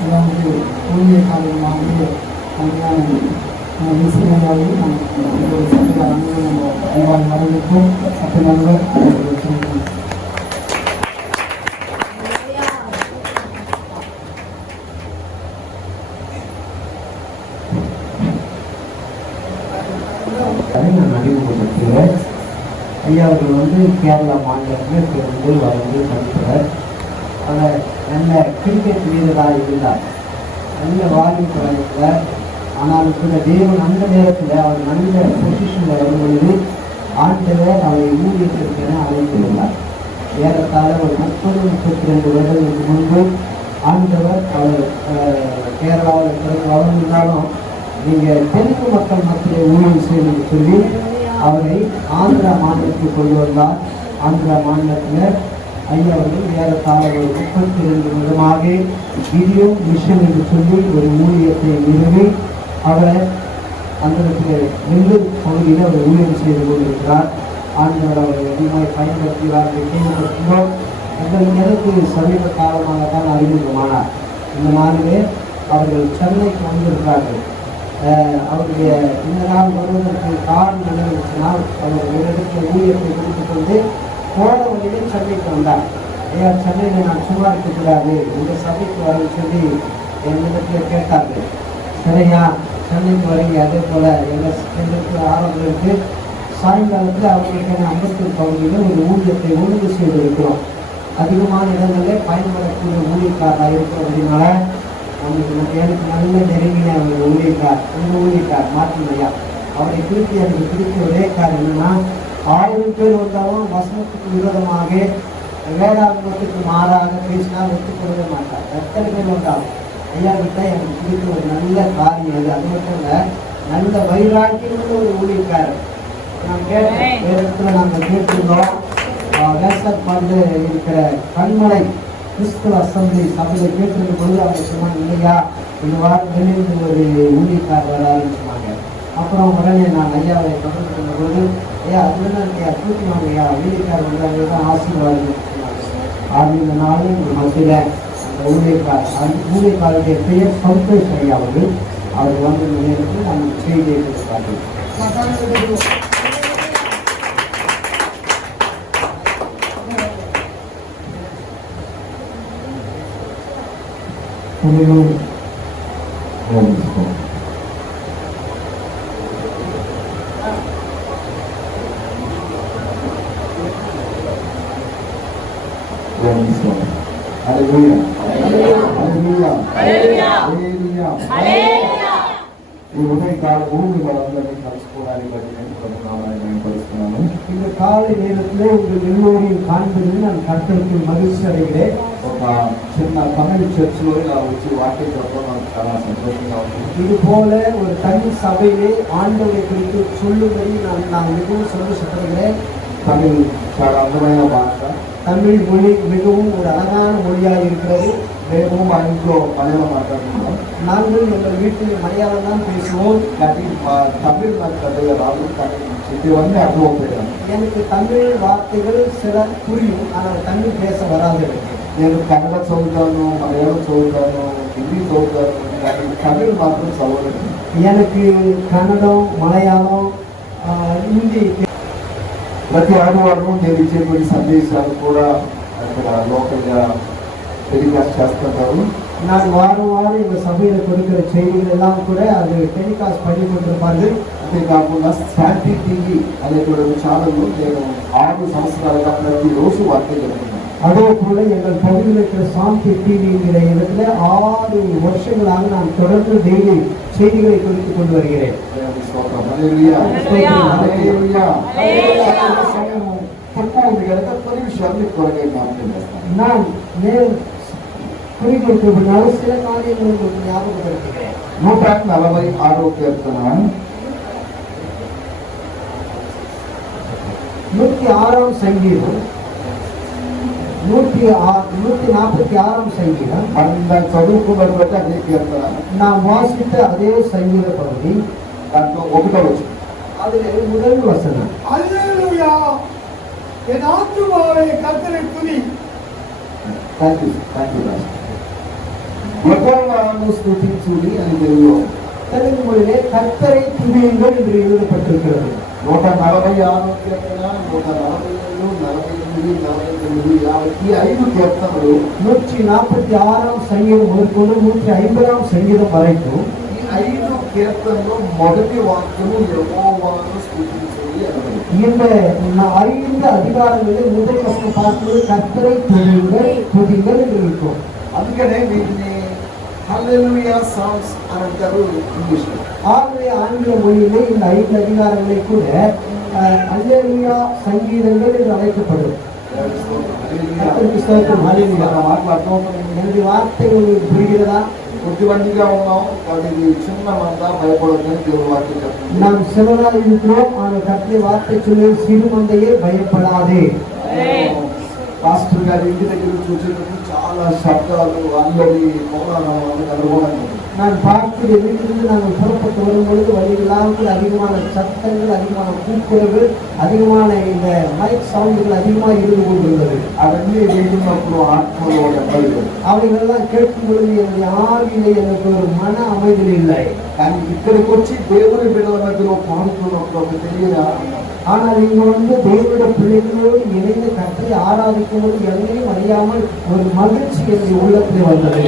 அதாவது ஊழிய காலமாகவே விசையாகவும் நம்ம வரவேற்போம். அப்போ நல்ல நான் அறிமுகப்படுத்துகிறேன். ஐயா அவர்கள் கேரளா மாநிலத்தில் பிறந்து வளர்ந்து படித்தவர். அவர் நல்ல கிரிக்கெட் வீரராக இருந்தார். நல்ல வாலிப வயதில். ஆனாலும் கூட தேவன் அந்த நேரத்தில் அவர் நல்ல பொசிஷனில் வரும் பொழுது ஆண்டவர் அவரை ஊழியத்திற்கென அழைத்திருந்தார். ஏறத்தாழ ஒரு 30-32 வருடங்களுக்கு முன்பு ஆண்டவர் அவர் கேரளாவில் பிறகு வளர்ந்திருந்தாலும் நீங்கள் தெலுங்கு மக்கள் மத்தியிலே ஊழியம் செய்யணும்னு சொல்லி அவரை ஆந்திரா மாநிலத்துக்கு கொண்டு வந்தார். ஆந்திரா மாநிலத்தில் ஐயா அவர்கள் ஏறத்தாழ ஒரு 32 வருடமாக வீடியோ மிஷன் என்று சொல்லி ஒரு ஊழியத்தை நிறுவி அவரை அந்த வெள்ளூர் பகுதியில் அவர் ஊழியம் செய்து கொண்டிருக்கிறார். ஆண்டவர் அவரை அதிகமாக பயன்படுத்துகிறார். கேள்விப்பட்டிருந்தோம். எனக்கு சமீப காலமாக தான் அறிமுகமானார். இந்த நாளிலே அவர்கள் சென்னைக்கு வந்திருக்கிறார்கள். அவருடைய இந்த நாள் வருவதற்கு காரணம் என்னவென்றால் அவர் ஒரு இடத்துல ஊழியத்தை கொடுத்துக் கொண்டு போன வழியிலே சென்னைக்கு வந்தார். ஐயா, சென்னையில் நான் சும்மா இருக்கக்கூடாது, உங்கள் சபைக்கு வர சொல்லி என்னிடத்தில் கேட்டார்கள். சரியா, சென்னைக்கு வரீங்க. அதே போல் எங்களுக்கு ஆரம்பங்களுக்கு சாயங்காலத்தில் அவர்களுக்கான அம்பத்தூர் பகுதியில் ஒரு ஊழியத்தை ஒழுங்கு செய்திருக்கிறோம். அதிகமான இடங்களில் பயன்படக்கூடிய ஊழியக்காரராக இருக்கிறோம். அப்படின்னால எனக்கு நல்ல நெருங்கின ஊழியக்கார், உங்கள் ஊழியக்கார் மாற்றினையா அவரை குறித்து எனக்கு பிடிச்ச ஒரே காரணம் என்னன்னா, 1000 பேர் வந்தாலும் வசனத்துக்கு விரோதமாக வேதாகமத்துக்கு மாறாக பேசினால் ஒத்துக்கொள்ளவே மாட்டார். எத்தனை பேர் வந்தாலும் ஐயா கிட்ட எனக்கு பிடித்த ஒரு நல்ல காரியம் அது. அது மட்டும் இல்லை, நல்ல வைராக்கியம் உள்ள ஒரு ஊழியக்காரர். நான் கேட்டேன், வேறு இடத்துல நாங்கள் கேட்டிருந்தோம். வேசர் பண்டு இருக்கிற கண்மலை கிறிஸ்துவ அசம்பிளி சபையில் கேட்டிருக்கும் பொழுது அவங்க சொன்னாங்க, இல்லையா இந்த வாரம் வெளியிருந்து ஒரு ஊழியக்காரர் வராருன்னு சொன்னாங்க. அப்புறம் உடனே நான் ஐயாவை தொடர்பு கொண்ட பொழுது, ஐயா அதுதான் ஐயா கூட்டினாங்க, ஐயா ஊழியக்காரர் வந்தாங்க தான் ஆசீர்வாதம் சொன்னாங்க. ஆகிய நாளும் ஒரு மத்தியில் அந்த ஊழியக்காரருடைய பெயர் சந்தோஷ் ஐயா அவர்கள். அவர் வந்து நேரத்தில் நம்ம செய்தியை கொடுத்தார்கள். இந்த காலை நேரத்திலே உங்கள் எல்லோரையும் காண்பதில் நான் கர்த்தருக்கு மகிழ்ச்சி அடைகிறேன். చిన్న తమిళ చర్చిలో ఇలా వచ్చి వాక్యం చెప్పడం నాకు చాలా సంతోషంగా ఉంది. இது போல ஒரு தனி சபையிலே ஆண்டவரை குறித்து சொல்லும்படி நான் மிகவும் சந்தோஷப்படுகிறேன். தமிழ் చాలా అందమైన భాష. தமிழ் மொழி மிகவும் ஒரு அழகான மொழியாக இருக்கிறது. మేము మా ఇంట్లో మలయాళం మాట్లాడుతున్నాం. நாங்கள் எங்கள் வீட்டில் மலையாளம் தான் பேசுவோம். కానీ தமிழ் నాకు పెద్దగా రాదు, కానీ చెప్పేవన్నీ అర్థమవుతాయి. எனக்கு தமிழ் வார்த்தைகள் சில புரியும், ஆனால் தமிழ் பேச வராது. నేను కన్నడ చదువుతాను, మలయాళం చదువుతాను, హిందీ చదువుతాను, కానీ తమిళ్ మాత్రం చదవలేదు. எனக்கு కన్నడం, మలయాళం, హిందీ. ప్రతి ఆదివారం నేను ఇచ్చేటువంటి సందేశాలు కూడా అక్కడ లోకల్గా టెలికాస్ట్ చేస్తుంటారు. நான் வாரம் எங்கள் சபையில் கொடுக்கிற செய்திகள் எல்லாம் கூட அது டெலிகாஸ்ட் பண்ணி கொண்டிருப்பார்கள். అంతేకాకుండా శాంతి టీవీ అనేటువంటి ఛానల్లో నేను 6 సంవత్సరాలుగా ప్రతిరోజు వార్త చెప్తున్నాను. அதே போல எங்கள் பகுதியில் இருக்கிற சாந்தி டிவிங்கிற இடத்துல 6 வருஷங்களாக நான் தொடர்ந்து டெய்லி செய்திகளை கொடுத்து கொண்டு வருகிறேன். நான் குறிப்பிட்டிருப்பதால் சில காரியங்களை உங்களுக்கு ஞாபகப்படுத்துகிறேன். 146 கீர்த்தன 106 சங்கீதம் 146 சங்கீதம் அந்த చదువుకున్నటువంటి అదే కీర్తన நான் வாசித்த அதே சங்கீத பகுதி దాంట్లో 1వ వచనం அதிலே முதல் வசனம் அல்லேலூயா என் ஆத்துமாவே கர்த்தரை துதி థ్యాంక్ యూ యెహోవాను స్తుతించుడి అని తెలుగులో. தெலுங்கு மொழியிலே கர்த்தரை துதியுங்கள் என்று எழுதப்பட்டிருக்கிறது. 146 కీర్తన, 147, 48, 49, 50 ఈ 5 కీర్తనలు 146 సంగీతం మొదలుకొని 150 సంగీతం వరకు ఈ 5 కీర్తనలు మొదటి వాక్యము యెహోవాను స్తుతించుడి అన్నది. இந்த 5 அதிகாரங்களில் முதல் வசனம் பார்க்கும்போது கர்த்தரை துதியுங்கள் என்று இருக்கும். అందుకనే వీటిని హల్లెలూయా సాంగ్స్ అని అంటారు ఇంగ్లీష్లో. ஆங்கில மொழியிலே இந்த 5 அதிகாரங்களை கூட ஹல்லேலூயா சங்கீதங்கள் என்று அழைக்கப்படும். మాట్లాడటం ఎనిమిది వార్తలు పురిగిరదా కొద్దిమందిగా ఉన్నాం, వాటికి చిన్న మంద భయపడొద్దని దేవుడు వాక్యం చెప్తుంది. நாம் சிலராக இருக்கிறோம், ஆனால் கர்த்தருடைய வார்த்தை சொல்லும் சிறு மந்தையே பயப்படாதே. పాస్టర్ గారి ఇంటి దగ్గర చూసేటప్పుడు చాలా శబ్దాలు, అల్లరి, కోలాహలం కలుగుతుంది. நான் பார்க்கிற வீட்டிலிருந்து நாங்கள் புறப்பட்டு வரும் பொழுது வழியெல்லாம் அதிகமான சத்தங்கள், அதிகமான கூக்குரல்கள், அதிகமான இந்த மைக் சவுண்டுகள் அதிகமாக இருந்து கொண்டிருந்தது. అవన్నీ వింటున్నప్పుడు ఆత్మలో అவைகளெல்லாம் கேட்கும் பொழுது என்னுடைய ஆவியிலே எனக்கு ஒரு மன அமைதி இல்லை. కానీ ఇక్కడికి వచ్చి దేవుని బిడ్డల మధ్యలో పాడుతున్నప్పుడు ఒక తెలియదా, ஆனால் இங்க வந்து தேவனுடைய பிள்ளைகளோடு இணைந்து கர்த்தரை ஆராதிக்கும் போது எங்கேயும் அறியாமல் ஒரு மகிழ்ச்சி என்னுடைய உள்ளத்தில் வந்தது.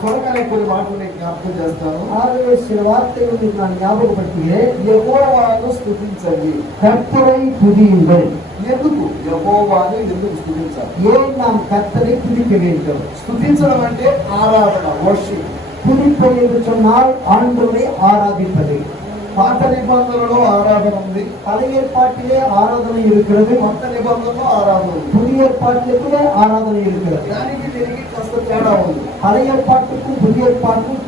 త్వరగానే కొన్ని మాటలు జ్ఞాపకం చేస్తాను. ఆగவே சில வார்த்தைகளை நான் ஞாபகப்படுத்துகிறேன். యెహోవాను స్తుతించండి, కర్తரை துதியுங்கள். ఎందుకు యెహోవాను ఎందుకు స్తుతించాలి? ஏன் நாம் கர்த்தரை துதிக்க வேண்டும்? స్తుతించడం అంటే ఆరాధన, వర్షిప్. துதிப்பது என்று சொன்னால் ஆண்டவரை ஆராதிப்பது. పాత నిబంధనలో ఆరాధన ఉంది, పழைయ ఏర్పాட்டிலே ఆరాధన இருக்கிறது, కొత్త నిబంధనలో ఆరాధన ఉంది, புதிய ஏற்பாட்டிலே கூட ஆராதனை இருக்கிறது. దానికి దీనికి కాస్త తేడా ఉంది. பழைய ஏற்பாட்டுக்கும் புதிய ஏற்பாட்டுக்கும்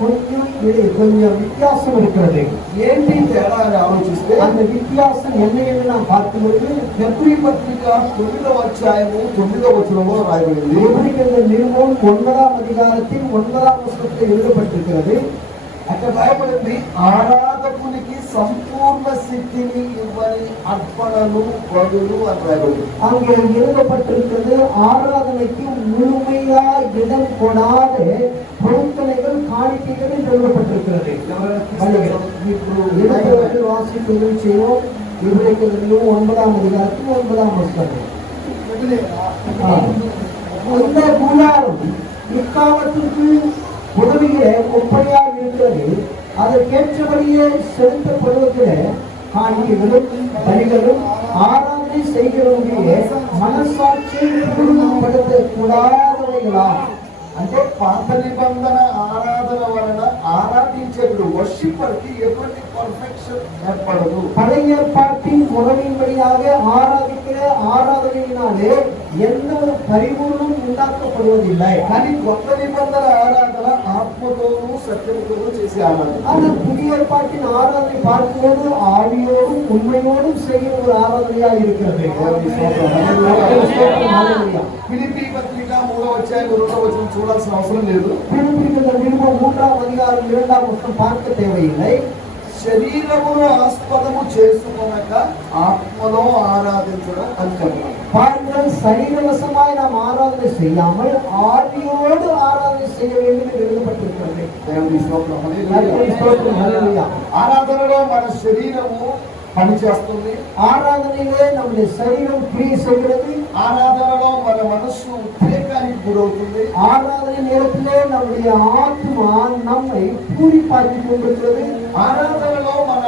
கொஞ்சம் வித்தியாசம் இருக்கிறது. ఏంటి తేడా అని ఆలోచిస్తే அந்த வித்தியாசம் என்ன என்று நாம் பார்க்கும்போது ఎబ్రీ పత్రిక 9వ అధ్యాయము 9వ వచనంలో రాయబడింది. ఎబ్రీయుల నిరుమం 9వ అధ్యాయத்தில் 9వ వచనంలో எழுதப்பட்டிருக்கிறது. అక్కడ రాయబడింది, ఆరాధకునికి సంపూర్ణ శక్తిని ఇవ్వని అర్పణలు బలులు అని రాయబడింది. அங்கே எழுதப்பட்டிருக்கிறது, ஆராதனைக்கு முழுமையா இடம் கொடாத பொருட்களைகள், காணிக்கைகள் என்று எழுதப்பட்டிருக்கிறது. இப்போ வாசிப்பு செய்யும். இவரைக்கும் 9ஆம் அதிகாரத்தில் 9ஆம் வசனம். இந்த கூடாரம் இக்காலத்திற்கு உதவிய ஒப்பனையாக இருக்கிறது. அதற்கேற்றபடியே செலுத்தப்படுவதில் காணிக்கைகளும் பலிகளும் ஆராதனை செய்கிறவர்களே மனசாட்சியை பூர்ணப்படுத்த கூடாதவைகளா. అంటే పాత నిబంధన ఆరాధన వలన ఆరాధించేప్పుడు వర్షిప్పర్కి ఎటువంటి పర్ఫెక్షన్ ఏర్పడదు. பழைய ஏற்பாட்டின் முறையின்படியாக ஆராதிக்கிற ஆராதனையினாலே எந்த ஒரு பரிபூர்ணம் உண்டாக்கப்படுவதில்லை. కానీ కొత్త నిబంధన ఆరాధన ఆత్మతోనూ సత్యముతోనూ చేసే ఆరాధన. ஆனால் புதிய ஏற்பாட்டின் ஆராதனை பார்க்கும்போது ஆவியோடும் உண்மையோடும் செய்கிற ஒரு ஆராதனையாக இருக்கிறது. ఫిలిప్పీ పత్రిక 3వ అధ్యాయం 2వ వచనం చూడాల్సిన అవసరం లేదు. ఫిలిప్పీయుల నిరుపం 3వ అధ్యాయం 2వ వచనం பார்க்க தேவையில்லை. శరీరమును ఆస్పదము చేసుకొనక ఆత్మలో ఆరాధించడం అని చెప్పాలి. பாருங்கள், சரீரவசமாய் நாம் ஆராதனை செய்யாமல் ஆவியோடு ஆராதனை செய்ய வேண்டும் என்று எழுதப்பட்டிருக்கிறது. దేవుని స్తోత్రం. హల్లెలూయా. ఆరాధనలో మన శరీరము పనిచేస్తుంది, ఆరాధనలో நம்முடைய శరీరం క్రియ செய்கிறது, ఆరాధనలో మన మనస్సు ఉద్రేకానికి గురవుతుంది, ఆరాధన நேரத்திலே நம்முடைய ஆத்மா நம்மை பூரிப்பாக்கிக் கொண்டிருக்கிறது, ஆరాధనలో మన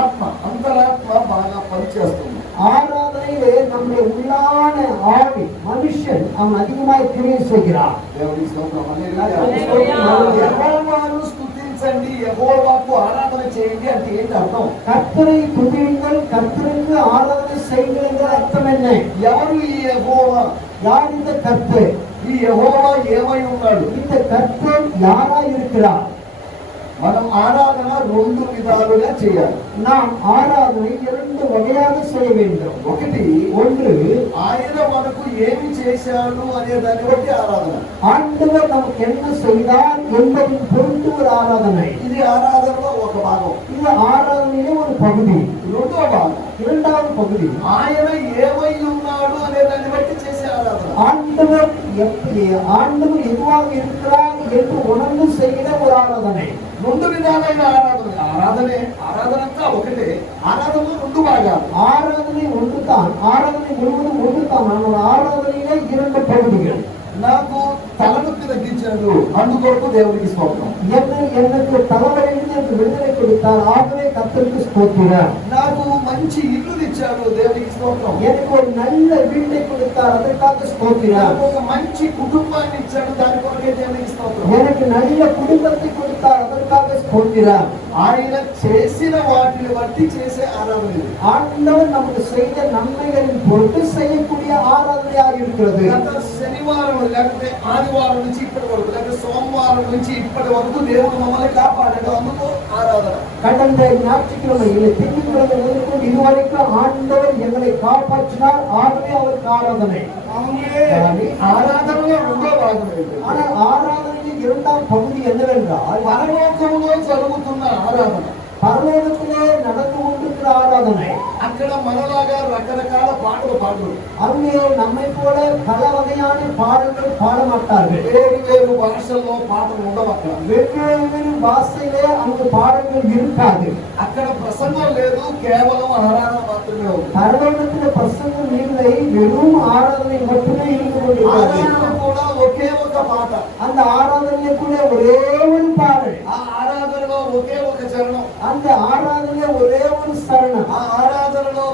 ఆత్మ అంతరాత్మ బాగా పనిచేస్తుంది, ஆராதனையிலே நம்முடைய உள்ளான ஆவி மனுஷன் அவன் அதிகமாய் கிரியை செய்கிறான். దేవుని స్తోత్రం. హల్లెలూయా. యెహోవాను స్తుతించండి, యెహోవాకు ఆరాధన చేయండి అంటే ఏంటి అర్థం? కర్తரை స్తుతించండి, కర్తருக்கு ఆరాధన செய்யுங்கள் என்ற అర్థం என்ன? ఎవరు ఈ యెహోవా? யார் இந்த கர்த்தர்? ఈ యెహోవా ఏమై ఉన్నాడు? இந்த கர்த்தர் யாராய் இருக்கிறார்? మనం ఆరాధన 2 విధాలుగా చేయాలి. நாம் ஆராதனை 2 வகையாக செய்ய வேண்டும். ஒன்று ఆయన మనకు ఏమి చేశాడు అనే దాన్ని బట్టి ఆరాధన. ஆண்டவர் நமக்கு என்ன செய்தார் என்பதின் பொருட்டு ஒரு ஆராதனை. ఇది ఆరాధనలో ఒక భాగం. ఇది ఆరాధనలో ఒక పகுதி. రెండవ భాగం, இரண்டாவது பகுதி, ఆయన ఏమై ఉన్నాడు అనే దాన్ని బట్టి చేసే ஆராதனை. ஆண்டவர் ஆண்டவர் எதுவாக இருக்கிறார் என்று உணர்ந்து செய்கிற ஒரு ஆராதனை. రెండు విధాలైన ఆరాధన. ఆరాధనంతా ఒకటే. ఆరాధనలో రెండు భాగాలు. ஆராதனை ஒன்றுதான், ஆராதனை முழுவதும் ஒன்றுதான். ஆனால் ஆராதனையிலே இரண்டு பகுதிகள். నాకు తలనొప్పి తగ్గించాడు, అందుకొరకు దేవునికి స్తోత్రం. எனக்கு தலைவலிருந்து எனக்கு விடுதலை கொடுத்தார், ஆகவே கர்த்தருக்கு ஸ்தோத்திரம். నాకు మంచి ఇల్లు ఇచ్చాడు, దేవునికి స్తోత్రం. எனக்கு ஒரு நல்ல வீட்டை கொடுத்தார், அதற்காக ஸ்தோத்திரம். ఒక మంచి కుటుంబాన్ని ఇచ్చాడు, దాని కొరకే దేవునికి స్తోత్రం. எனக்கு நல்ல குடும்பத்தை கொடுத்தார், அதற்காக ஸ்தோத்திரம். ఆయన చేసిన వాటిని బట్టి చేసే ఆరాధన. ஆண்டவர் நமக்கு செய்த நன்மைகளின் பொருட்டு செய்யக்கூடிய ஆராதனையாக இருக்கிறது. గత శనివారం లేకపోతే ఆదివారం నుంచి ఇప్పటి వరకు, లేకపోతే సోమవారం నుంచి ఇప్పటి వరకు దేవుడు మమ్మల్ని కాపాడాడు, అందుకు ఆరాధన. கடந்த ஞாயிற்றுக்கிழமையில் திங்கட்கிழமை முதற்கொண்டு இதுவரைக்கும் ஆண்டவர் எங்களை காப்பாற்றினார், ஆகவே அவருக்கு ஆராதனை. ఆరాధనలో రెండో భాగం ఏంటి? ஆனால் ஆராதனையின் இரண்டாம் பகுதி என்னவென்றால் పరలోకంలో జరుగుతున్న ఆరాధన. பரலோகத்திலே நடந்து கொண்டிருக்கிற ஆராதனை. అక్కడ మనలాగా రకరకాల పాటలు పాడరు. அங்கே நம்மை போல பல வகையான பாடல்கள் பாட மாட்டார்கள். వేరు వేరు భాషల్లో పాటలు ఉండవు. అక్కడ வெவ்வேறு பாஷையிலே அங்கு பாடல்கள் இருக்காது. అక్కడ ప్రసంగం లేదు, కేవలం ఆరాధన మాత్రమే ఉంది. பரலோகத்திலே பிரசங்கம் இல்லை, வெறும் ஆராதனை மட்டுமே இருந்து கொண்டிருக்கிறது. ఆరాధన కూడా ఒకే ఒక పాట. அந்த ஆராதனையிலே கூட ஒரே ஒரு பாடல். ఆ ఆరాధనలో ఒకే ఒక చరణం. அந்த ஆராதனையிலே ஒரே ஒரு சரணம். ఆ ఆరాధనలో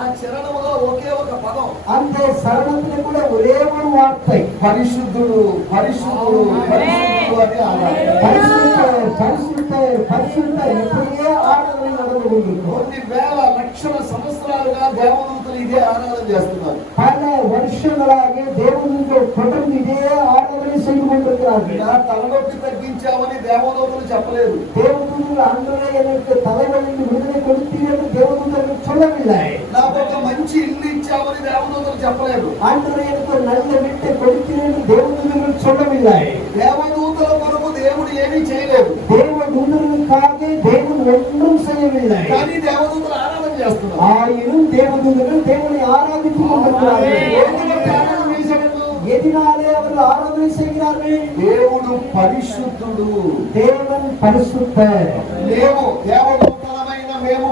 ఆ చరణంలో ఒకే ఒక పదం. அந்த சரணத்திலே கூட ஒரே ஒரு வார்த்தை, పరిశుద్ధుడు పరిశుద్ధుడు పరిశుద్ధుడు అని ఆరాధన. பரிசுத்தர் பரிசுத்தர் பரிசுத்தர் எப்படியே ஆராதனை நடந்து கொண்டிருக்கும். కొన్ని వేల లక్షల సంవత్సరాలుగా దేవదూతలు ఇదే ఆరాధన చేస్తున్నారు. பல வருஷங்களாக தேவதூதர்கள் தொடர்ந்து இதே ஆராதனை செய்து கொண்டிருக்கிறார்கள். నా తలనొప్పి తగ్గించామని దేవదూతలు చెప్పలేదు. தேவதூதர்கள் ஆண்டவரே எனக்கு தலைவலிந்து விடுதலை கொடுத்தீர் என்று தேவதூதர்கள் சொல்லவில்லை. నాకు ఒక మంచి ఇల్లు ఇచ్చామని దేవదూతలు చెప్పలేదు. ஆண்டவரே எனக்கு ஒரு நல்ல வீட்டை கொடுத்தீர் என்று தேவதூதர்கள் சொல்லவில்லை. దేవదూతల కొరకు దేవుడు ఏమీ చేయలేదు. தேவதூதர்களுக்காக தேவன் ஒன்றும் செய்யவில்லை. కానీ దేవదూతలు ఆరాధన చేస్తున్నారు. ஆயினும் தேவதூதர்கள் தேவனை ஆராதித்துக் கொண்டிருக்கிறார்கள். ఆరాధన చేశాడు. எதினாலே அவர்கள் ஆராதனை செய்கிறார்கள்? దేవుడు పరిశుద్ధుడు. தேவன் பரிசுத்தர். దేవదూతలమైన మేము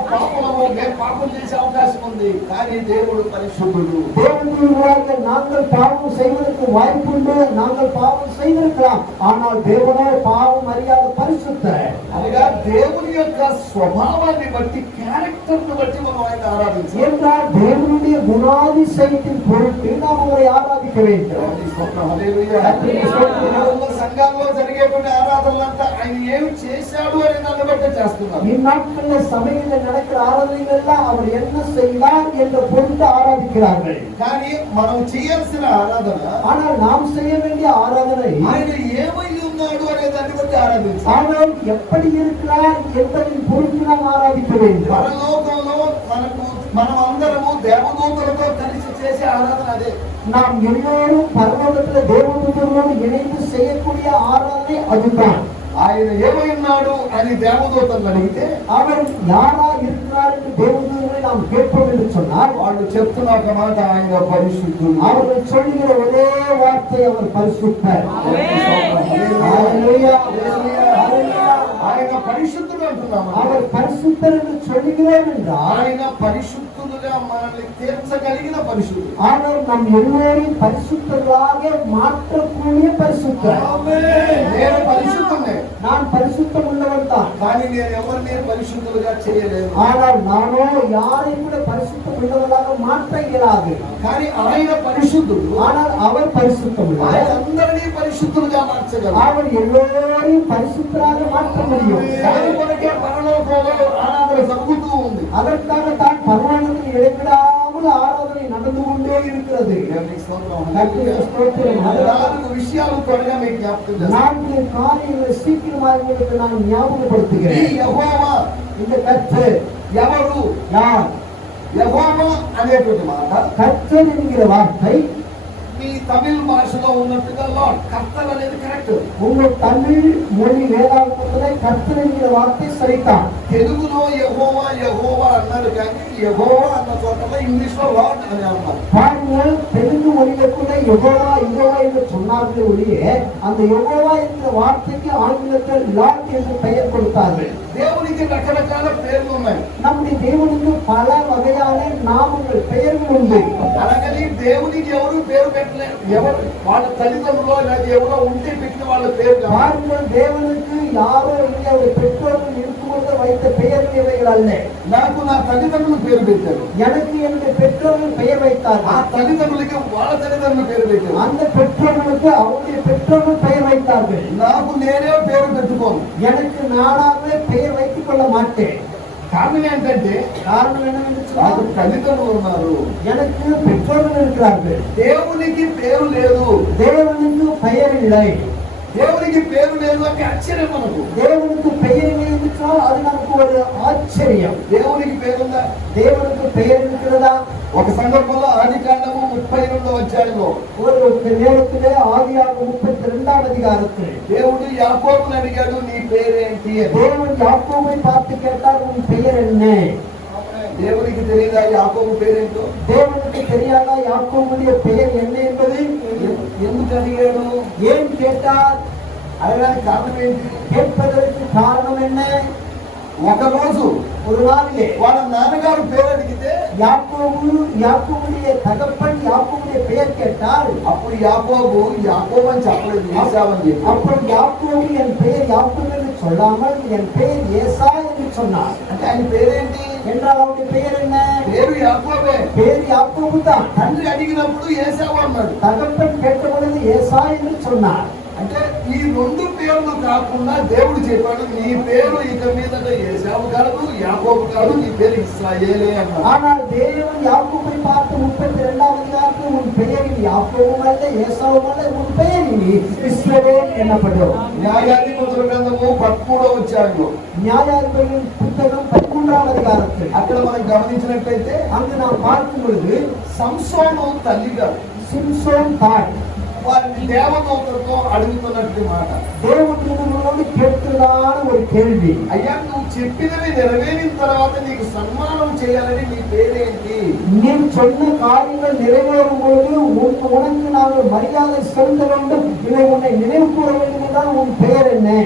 పాపము చేసే అవకాశం ఉంది, కానీ దేవుడు పరిశుద్ధుడు. தேவதூதர்களாக நாங்கள் பாவம் செய்வதற்கு வாய்ப்புண்டு, நாங்கள் பாவம் செய்திருக்கலாம், ஆனால் தேவனோ பாவம் அறியாத பரிசுத்தர். అనగా దేవుని యొక్క స్వభావాన్ని బట్టి, క్యారెక్టర్ ను బట్టి మనం ఆయన ఆరాధించాలి. என்றால் தேவனுடைய குணாதிசயத்தின் பொருட்டு நாம் அவரை ஆராதிக்க வேண்டும். సంఘాల్లో జరిగేటువంటి ఆరాధనలంతా ఆయన ఏమి చేశాడు అనే దాన్ని బట్టి చేస్తున్నారు. இந்நாட்களில் சபையில் நடக்கிற ஆராதனைகள் எல்லாம் அவர் என்ன செய்தார் என்ற பொருட்டு ஆராதிக்கிறார்கள். కానీ మనం చేయాల్సిన ఆరాధన, ஆனால் நாம் செய்ய வேண்டிய ஆராதனை ఆయన ఏమై ఉన్నాడు అనే దాన్ని బట్టి ఆరాధించాలి. அவர் எப்படி இருக்கிறார் என்பதின் பொருட்டு நாம் ஆராதிக்க வேண்டும். పరలోకంలో మనం అందరము దేవదూతలతో కలిసి చేసే ఆరాధన అదే. நாம் எல்லோரும் பரலோகத்தில் தேவதூதர்களோடு இணைந்து செய்யக்கூடிய ஆராதனை அதுதான். ఆయన ఏమై ఉన్నాడు అని దేవదూతలను అడిగితే, அவர் யாரா இருக்கிறார் என்று தேவதூதர்களை நாம் கேட்போம் என்று சொன்னால், వాళ్ళు చెప్తున్న ఒక మాట, ఆయన పరిశుద్ధుడు. அவர்கள் சொல்லுகிற ஒரே வார்த்தை, அவர் பரிசுத்தர். ஹல்லேலூயா, ஹல்லேலூயா. ఆయన పరిశుద్ధుడు అంటున్నాము. அவர் பரிசுத்தர் என்று சொல்லுகிறோம் என்றால், ఆయన పరిశుద్ధులుగా మనల్ని తీర్చగలిగిన పరిశుద్ధుడు. அவர் நம் எல்லோரையும் பரிசுத்தர்களாக மாற்றக்கூடிய பரிசுத்தர். నేను పరిశుద్ధుడే, நான் பரிசுத்தம் உள்ளவன் தான், కానీ నేను ఎవరిని పరిశుద్ధులుగా చేయలేదు. ஆனால் நானோ யாரையும் கூட பரிசுத்தம் உள்ளவர்களாக மாற்ற இயலாது. కానీ ఆయన పరిశుద్ధుడు, ஆனால் அவர் பரிசுத்தம் ఆయన உள்ளவர். అందరినీ పరిశుద్ధులుగా మార్చగలరు. அவர் எல்லோரையும் பரிசுத்தராக மாற்ற முடியும். దాని కొరకే పరలోకంలో ఆరాధన జరుగుతూ ఉంది. அதற்காக தான் பரலோகத்தில் இடைவிடாமல் ஆராதனை நடந்து கொண்டே இருக்கிறது. கர்த்தருக்கு ஸ்தோத்திரம். నాలుగు విషయాలు త్వరగా మీకు జ్ఞాపకం చేస్తాను. 4 காரியங்களை சீக்கிரமாக உங்களுக்கு நான் ఈ ஞாபகப்படுத்துகிறேன். యెహోవా இந்த கர்த்தர் ఎవరు? யார்? యెహోవా అనేటువంటి మాట கர்த்தர் என்கிற வார்த்தை మీ తమిళ భాషలో ఉన్నట్టుగా లార్డ్ కర్తర్ అనేది కరెక్ట్. உங்கள் தமிழ் மொழி வேதாந்தத்திலே கர்த்தர் என்கிற வார்த்தை சரிதான். తెలుగులో యెహోవా యెహోవా అన్నారు కానీ యెహోవా అన్న చోట ఇంగ్లీష్ లో లార్డ్ అని అన్నారు. பாருங்கள், தெலுங்கு மொழியில கூட யெகோவா யெகோவா என்று சொன்னார்கள் ஒழிய அந்த யெகோவா என்கிற வார்த்தைக்கு ஆங்கிலத்தில் லார்ட் என்று பெயர் கொடுத்தார்கள். దేవునికి రకరకాల పేర్లు ఉన్నాయి. நம்முடைய தேவனுக்கு பல வகையான நாமங்கள் பெயர்கள் உண்டு. అలాగని దేవునికి ఎవరు పేరు పెట్టలేదు. ఎవరు వాళ్ళ తల్లిదండ్రులు లేదా ఎవరో ఉంటే పెట్టిన వాళ్ళ పేరు కాదు. பாருங்கள், தேவனுக்கு யாரோ இல்லை அவர் பெற்றோர்கள் இருக்கும்போது வைத்த பெயர்கள் இவைகள் அல்ல. నాకు నా తల్లిదండ్రులు పేరు పెట్టారు. எனக்கு என்னுடைய பெற்றோர்கள் பெயர் ఆ வைத்தார்கள். తల్లిదండ్రులకి వాళ్ళ తల్లిదండ్రులు పేరు పెట్టారు. அந்த பெற்றோர்களுக்கு அவருடைய பெற்றோர்கள் பெயர் வைத்தார்கள். నాకు నేనే పేరు పెట్టుకోను. எனக்கு நானாகவே பெயர் வைத்துக் கொள்ள மாட்டேன். కారణం ఏంటంటే காரணம் என்னவென்று నాకు சொன்னால், తల్లిదండ్రులు ఉన్నారు. எனக்கு பெற்றோர்கள் இருக்கிறார்கள். దేవునికి పేరు లేదు. தேவனுக்கு பெயர் இல்லை. దేవునికి పేరు లేదు అంటే ఆశ్చర్యం మనకు. தேவனுக்கு பெயர் இல்லை என்று சொன்னால் அது நமக்கு ஒரு ஆச்சரியம். దేవునికి పేరుందా? தேவனுக்கு பெயர் இருக்கிறதா? ఒక సందర్భంలో ఆదికాండము 32వ అధ్యాయంలో ஒரு நேரத்திலே ஆதியாகமம் 32ஆம் அதிகாரத்தில் దేవుడు యాకోబుని అడిగాడు, నీ పేరేంటి అని. தேவன் யாக்கோபை பார்த்து கேட்டார், உன் பெயர் என்ன? దేవునికి తెలియదా యాకోబు పేరేంటో? தேவனுக்கு தெரியாதா யாக்கோபுடைய பெயர் என்ன என்பது? ఎందుకు అడిగాడు? ஏன் கேட்டார்? అడగడానికి కారణం ఏంటి? கேட்பதற்கு காரணம் என்ன? ఒకరోజు ஒரு நாளிலே వాళ్ళ నాన్నగారు పేరు అడిగితే யாக்கோபுடைய தகப்பன் யாக்கோபுடைய பெயர் கேட்டால், అప్పుడు యాకోబు యాకోబు అని చెప్పలేదు, ఏశావు అని చెప్పాడు. அப்புறம் யாக்கோபு என் பெயர் யாக்கோபு என்று சொல்லாமல் என் பெயர் ஏசா என்று சொன்னார். అంటే ఆయన పేరేంటి? என்றால் அவருடைய பெயர் என்ன? పేరు యాకోబే. பெயர் யாக்கோபு தான். తండ్రి అడిగినప్పుడు ఏశావు అన్నాడు. தகப்பன் கேட்ட பொழுது ஏசா என்று சொன்னார். అంటే ఈ రెండు పేర్లు కాకుండా దేవుడు చెప్పాడు, నీ పేరు ఇక మీద ఏశావు కాదు, యాకోబు కాదు, నీ పేరు ఇశ్రాయేలే అన్నాడు. ஆனால் தேவன் யாக்கோபை பார்த்து 32ஆம் அதிகாரத்தில் உன் பெயர் யாக்கோபும் அல்ல ஏசாவும் அல்ல, உன் பெயர் இனி இஸ்ரவேல் எனப்படும். న్యాయాధిపతుల గ్రంథము 13వ అధ్యాయంలో நியாயாதிபதிகளின் புத்தகம் 13ஆம் அதிகாரத்தில் అక్కడ మనం గమనించినట్లయితే அங்கு நாம் பார்க்கும் பொழுது సంసోను తల్లి గారు சிம்சோன் தாய் వారిని దేవదూతలతో అడుగుతున్నట్టు మాట. தேவதூதர்களோடு கேட்கிறதான ஒரு கேள்வி, అయ్యా నువ్వు చెప్పినవి నెరవేరిన తర్వాత నీకు సన్మానం చేయాలని నీ పేరేంటి? நீ சொன்ன காரியங்கள் நிறைவேறும் பொழுது உனக்கு நாங்கள் மரியாதை செலுத்த வேண்டும், இதை உன்னை நினைவு கூற வேண்டும் என்றால் உன் பெயர் என்ன?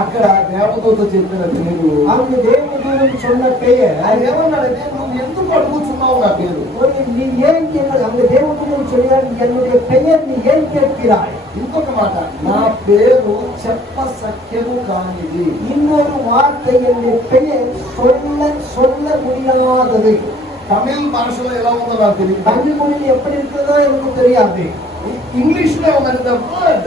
అక్కడ దేవదూత చెప్పిన పేరు, அங்கு தேவதூதன் சொன்ன பெயர், ఆయన ఏమన్నాడంటే, నువ్వు ఎందుకు అడుగుతున్నావు నా పేరు? நீ ஏன் அங்கு தேவதூதன் சொல்கிறார், என்னுடைய பெயர் நீ ஏன் கேட்கிறாய்? ఇంకొక మాట, నా పేరు చెప్ప సఖ్యము కానిది. இன்னொரு வார்த்தை, என்னுடைய பெயர் சொல்ல முடியாதது. తమిళ భాషలో ఎలా ఉందో నాకు తెలియదు, தமிழ் மொழியில் எப்படி இருக்கிறதோ எனக்கு தெரியாது. ఇంగ్లీష్ లో ఉన్నది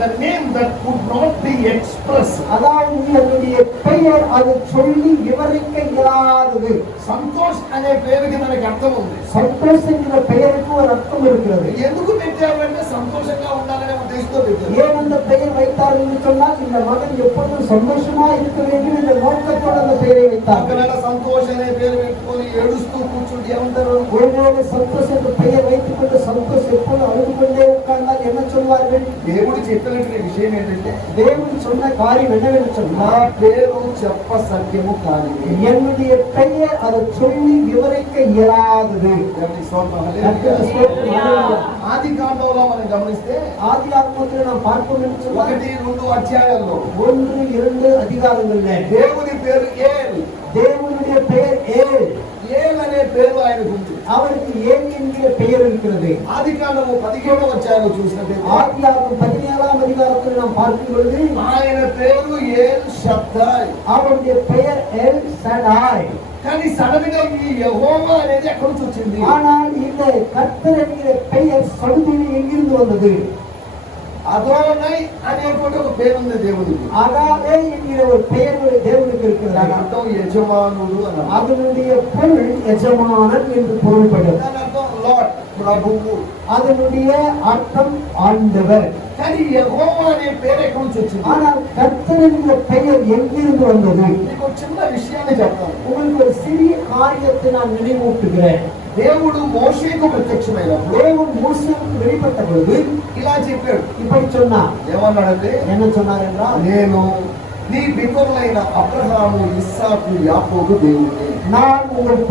the name that could not be express. அதாவது என்னுடைய பெயர் அது சொல்லி விவரிக்க இயலாதது. సంతోష్ అనే పేరుకి మనకి అర్థం ఉంది. சந்தோஷ் என்கிற பெயருக்கு ஒரு அர்த்தம் இருக்கிறது. ఎందుకు పెట్టారంటే సంతోషంగా ఉండాలనే ఉద్దేశంతో పెట్టారు. ஏன் அந்த பெயர் வைத்தார் என்று சொன்னால், இந்த மகன் எப்பொழுதும் சந்தோஷமா இருக்க வேண்டும் என்ற நோக்கத்தோடு அந்த பெயரை வைத்தார். ఒకవేళ సంతోష్ అనే పేరు పెట్టుకొని ఏడుస్తూ కూర్చుంటే ఏమంటారు? ஒருவேளை சந்தோஷ் என்ற பெயர் வைத்துக் கொண்டு சந்தோஷ் எப்பொழுது அழுது கொண்டே உட்கார்ந்தால் என்ன சொல்வார்கள்? దేవుడు చెప్పినటువంటి విషయం ఏంటంటే, தேவன் சொன்ன காரியம் என்னவென்று నా சொன்னால், పేరు చెప్ప సత్యము కానిది. என்னுடைய பெயர் அதை சொல்லி விவரிக்க இயலாதது. ఆది కాండంలో మనం గమనిస్తే ஆதி ஆகமத்தில் நாம் பார்ப்போம் என்று சொன்னால் 1-2 అధ్యాయాల్లో 1-2 அதிகாரங்கள்ல దేవుని పేరు ఏల్. தேவனுடைய பெயர் ஏல். ఏల్ అనే పేరు ఆయనకు ఉంది. அவருக்கு ஏல் என்கிற பெயர் இருக்கிறது. ఆది కాండము 17వ అధ్యాయంలో చూసినట్లయితే ஆதியாகமம் 17ஆம் அதிகாரத்தில் நாம் பார்க்கும் பொழுது ఆయన పేరు ఏల్ షద్దాయ్. அவருடைய பெயர் எல் சடாய். కానీ సడన్ గా ఈ యెహోవా అనేది ఎక్కడి నుంచి వచ్చింది? ஆனால் இந்த கர்த்தர் என்கிற பெயர் சடுதியில் எங்கிருந்து வந்தது? అదోనై అనేటువంటి ఒక పేరు ఉంది దేవుడికి. அகாவே என்கிற ஒரு பெயர் தேவனுக்கு దాని இருக்கிறது. అర్థం యజమానుడు అన్నమాట. அதனுடைய பொருள் எஜமானன் என்று பொருள்படும். దాని అర్థం లార్డ్, ప్రభువు. அதனுடைய அர்த்தம் ஆண்டவர். కానీ యెహోవా అనే పేరు ఎక్కడి నుంచి వచ్చింది? ஆனால் கர்த்தர் என்கிற பெயர் எங்கிருந்து வந்தது? మీకు ఒక చిన్న విషయాన్ని చెప్తాను. உங்களுக்கு ஒரு சிறிய காரியத்தை நான் நினைவூட்டுகிறேன். దేవుడు మోషేకు ప్రత్యక్షమైనప్పుడు தேவன் மோசேக்கு வெளிப்பட்ட பொழுது ఇలా చెప్పాడు. இப்படி சொன்னார். ఏమన్నాడంటే, என்ன சொன்னார் என்றால், నేను నీ పితరులైన అబ్రహాము, ఇస్సాకు, యాకోబు దేవుడిని. நான் உங்கள்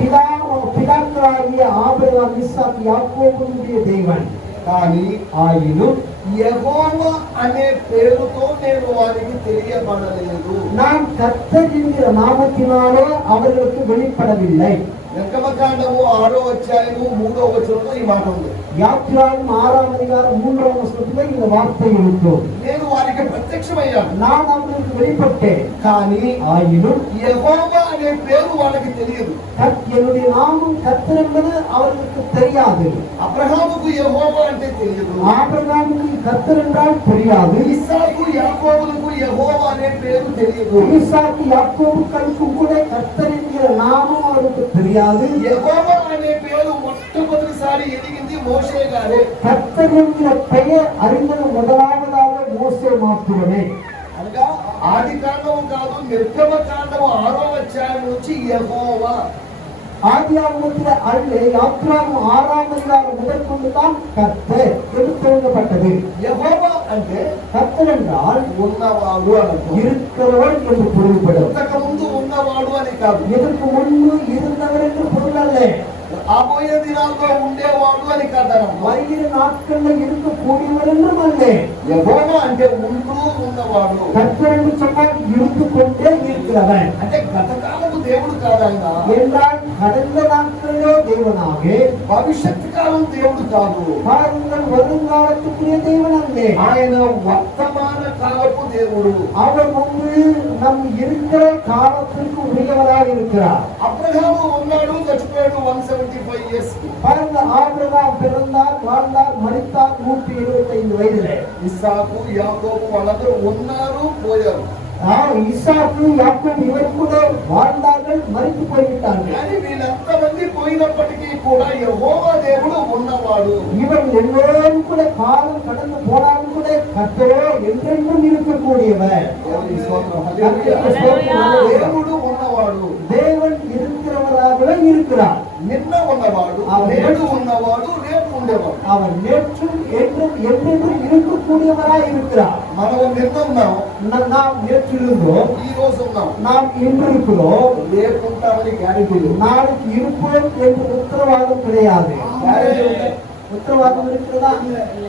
பிதாக்களாகிய ஆபிரகாம், இஸ்சாக்கு, யாக்கோபுடைய தேவன். కానీ ஆயினும் యెహోవా అనే పేరుతో నేను వారికి తెలియబడలేదు. நான் கர்த்தர் என்கிற நாமத்தினாலே அவர்களுக்கு வெளிப்படவில்லை. నిర్గమకాండము 6వ అధ్యాయము 3వ వచనంలో ఈ మాట ఉంది. யாத்திராகமம் 6ஆம் அதிகாரம் 3ஆம் வசனத்திலே இந்த வார்த்தை இருக்கு. నేను వారికి ప్రత్యక్షమయ్యాను, நான் அவர்களுக்கு வெளிப்பட்டேன். కానీ ஆயினும் యెహోవా అనే పేరు వాళ్ళకి తెలియదు. என்னுடைய நாமம் கர்த்தர் என்பது அவர்களுக்கு தெரியாது. అబ్రహాముకు యెహోవా అంటే తెలియదు. ஆபிரகாமுக்கு கர்த்தர் என்றால் தெரியாது. ఇస్సాకు, యాకోబులకు యెహోవా అనే పేరు తెలియదు. ஈசாக்கு, யாக்கோபுக்களுக்கு கூட கர்த்தர் என்கிற நாமம் அவருக்கு தெரியாது. యెహోవా అనే పేరు మొట్టమొదటిసారి ఎదిగింది మోషే గారే. கர்த்தர் என்கிற பெயர் அறிந்தது முதலாவதாக மோசே மாத்திரமே. అనగా ఆది కాండము కాదు, నిర్గమకాండము 6వ అధ్యాయం నుంచి యెహోవా. ஆதியாகமத்தில் அல்ல, யாத்திராகமம் 6ஆம் அதிகாரம் முதல் கொண்டுதான் கர்த்தர் என்று துவங்கப்பட்டது. యెహోవా అంటే கர்த்தர் என்றால் ఉన్నవాడు అనర్థం. இருக்கிறவர் என்று பொருள்படும். ఇంతకు ముందు ఉన్నవాడు అని కాదు. இதற்கு முன்பு இருந்தவர் என்று பொருள் அல்ல. రాబోయే దినాల్లో ఉండేవాడు అని కాదు. வருகிற நாட்களில் இருக்கக்கூடியவர் என்றும் அல்ல. యెహోవా అంటే ఉంటూ ఉన్నవాడు. கர்த்தர் என்று சொன்னால் இருந்து கொண்டே இருக்கிறவன். అంటే గతకాలము దేవుడు కాదు ఆయన. என்றால் கடந்த நாட்களிலோ தேவனாக, భవిష్యత్ కాలం దేవుడు కాదు. பாருங்கள், வருங்காலத்துக்குரிய தேவன் அல்ல. ఆయన వర్తమాన కాలపు దేవుడు. அவர் முன்பு நம் இருக்கிற காலத்திற்கு உரியவராக இருக்கிறார். అబ్రహాము ఉన్నాడు, చచ్చిపోయాడు 175 years. பாருங்க, ஆபிரகாம் பிறந்தார், வாழ்ந்தார், మరిத்தார் 175 వయதிலே. ఇస్సాకు, యాకోబు వాళ్ళందరూ ఉన్నారు, పోయారు. இசாக்கு, யாக்கோபு இவர் கூட வாழ்ந்தார்கள், மரித்து போய்விட்டார்கள். కానీ వీళ్ళంతమంది పోయినప్పటికీ కూడా యెహోవా దేవుడు ఉన్నవాడు. இவர்கள் எல்லோரும் கூட காலம் கடந்து போனாலும் கூட கர்த்தரோ என்றென்றும் இருக்கக்கூடியவர். దేవుని స్తోత్రం, హల్లెలూయా. దేవుడు ఉన్నవాడు. தேவன் இருக்கிறவராகவே இருக்கிறார். నిన్న ఉన్నవాడు, నేడు ఉన్నవాడు, రేపు ఉండేవాడు. அவர் நேற்றும் என்றும் என்றென்றும் இருக்கக்கூடியவராய் இருக்கிறார். మనం నిన్న ఉన్నాం, நாம் நேற்று இருந்தோம், ఈ రోజు ఉన్నాం, நாம் இன்று இருக்கிறோம், రేపు ఉంటామని గ్యారెంటీ లేదు. நாளைக்கு இருப்போம் என்று உத்தரவாதம் கிடையாது. உத்தரவாதம் இருக்கிறதா?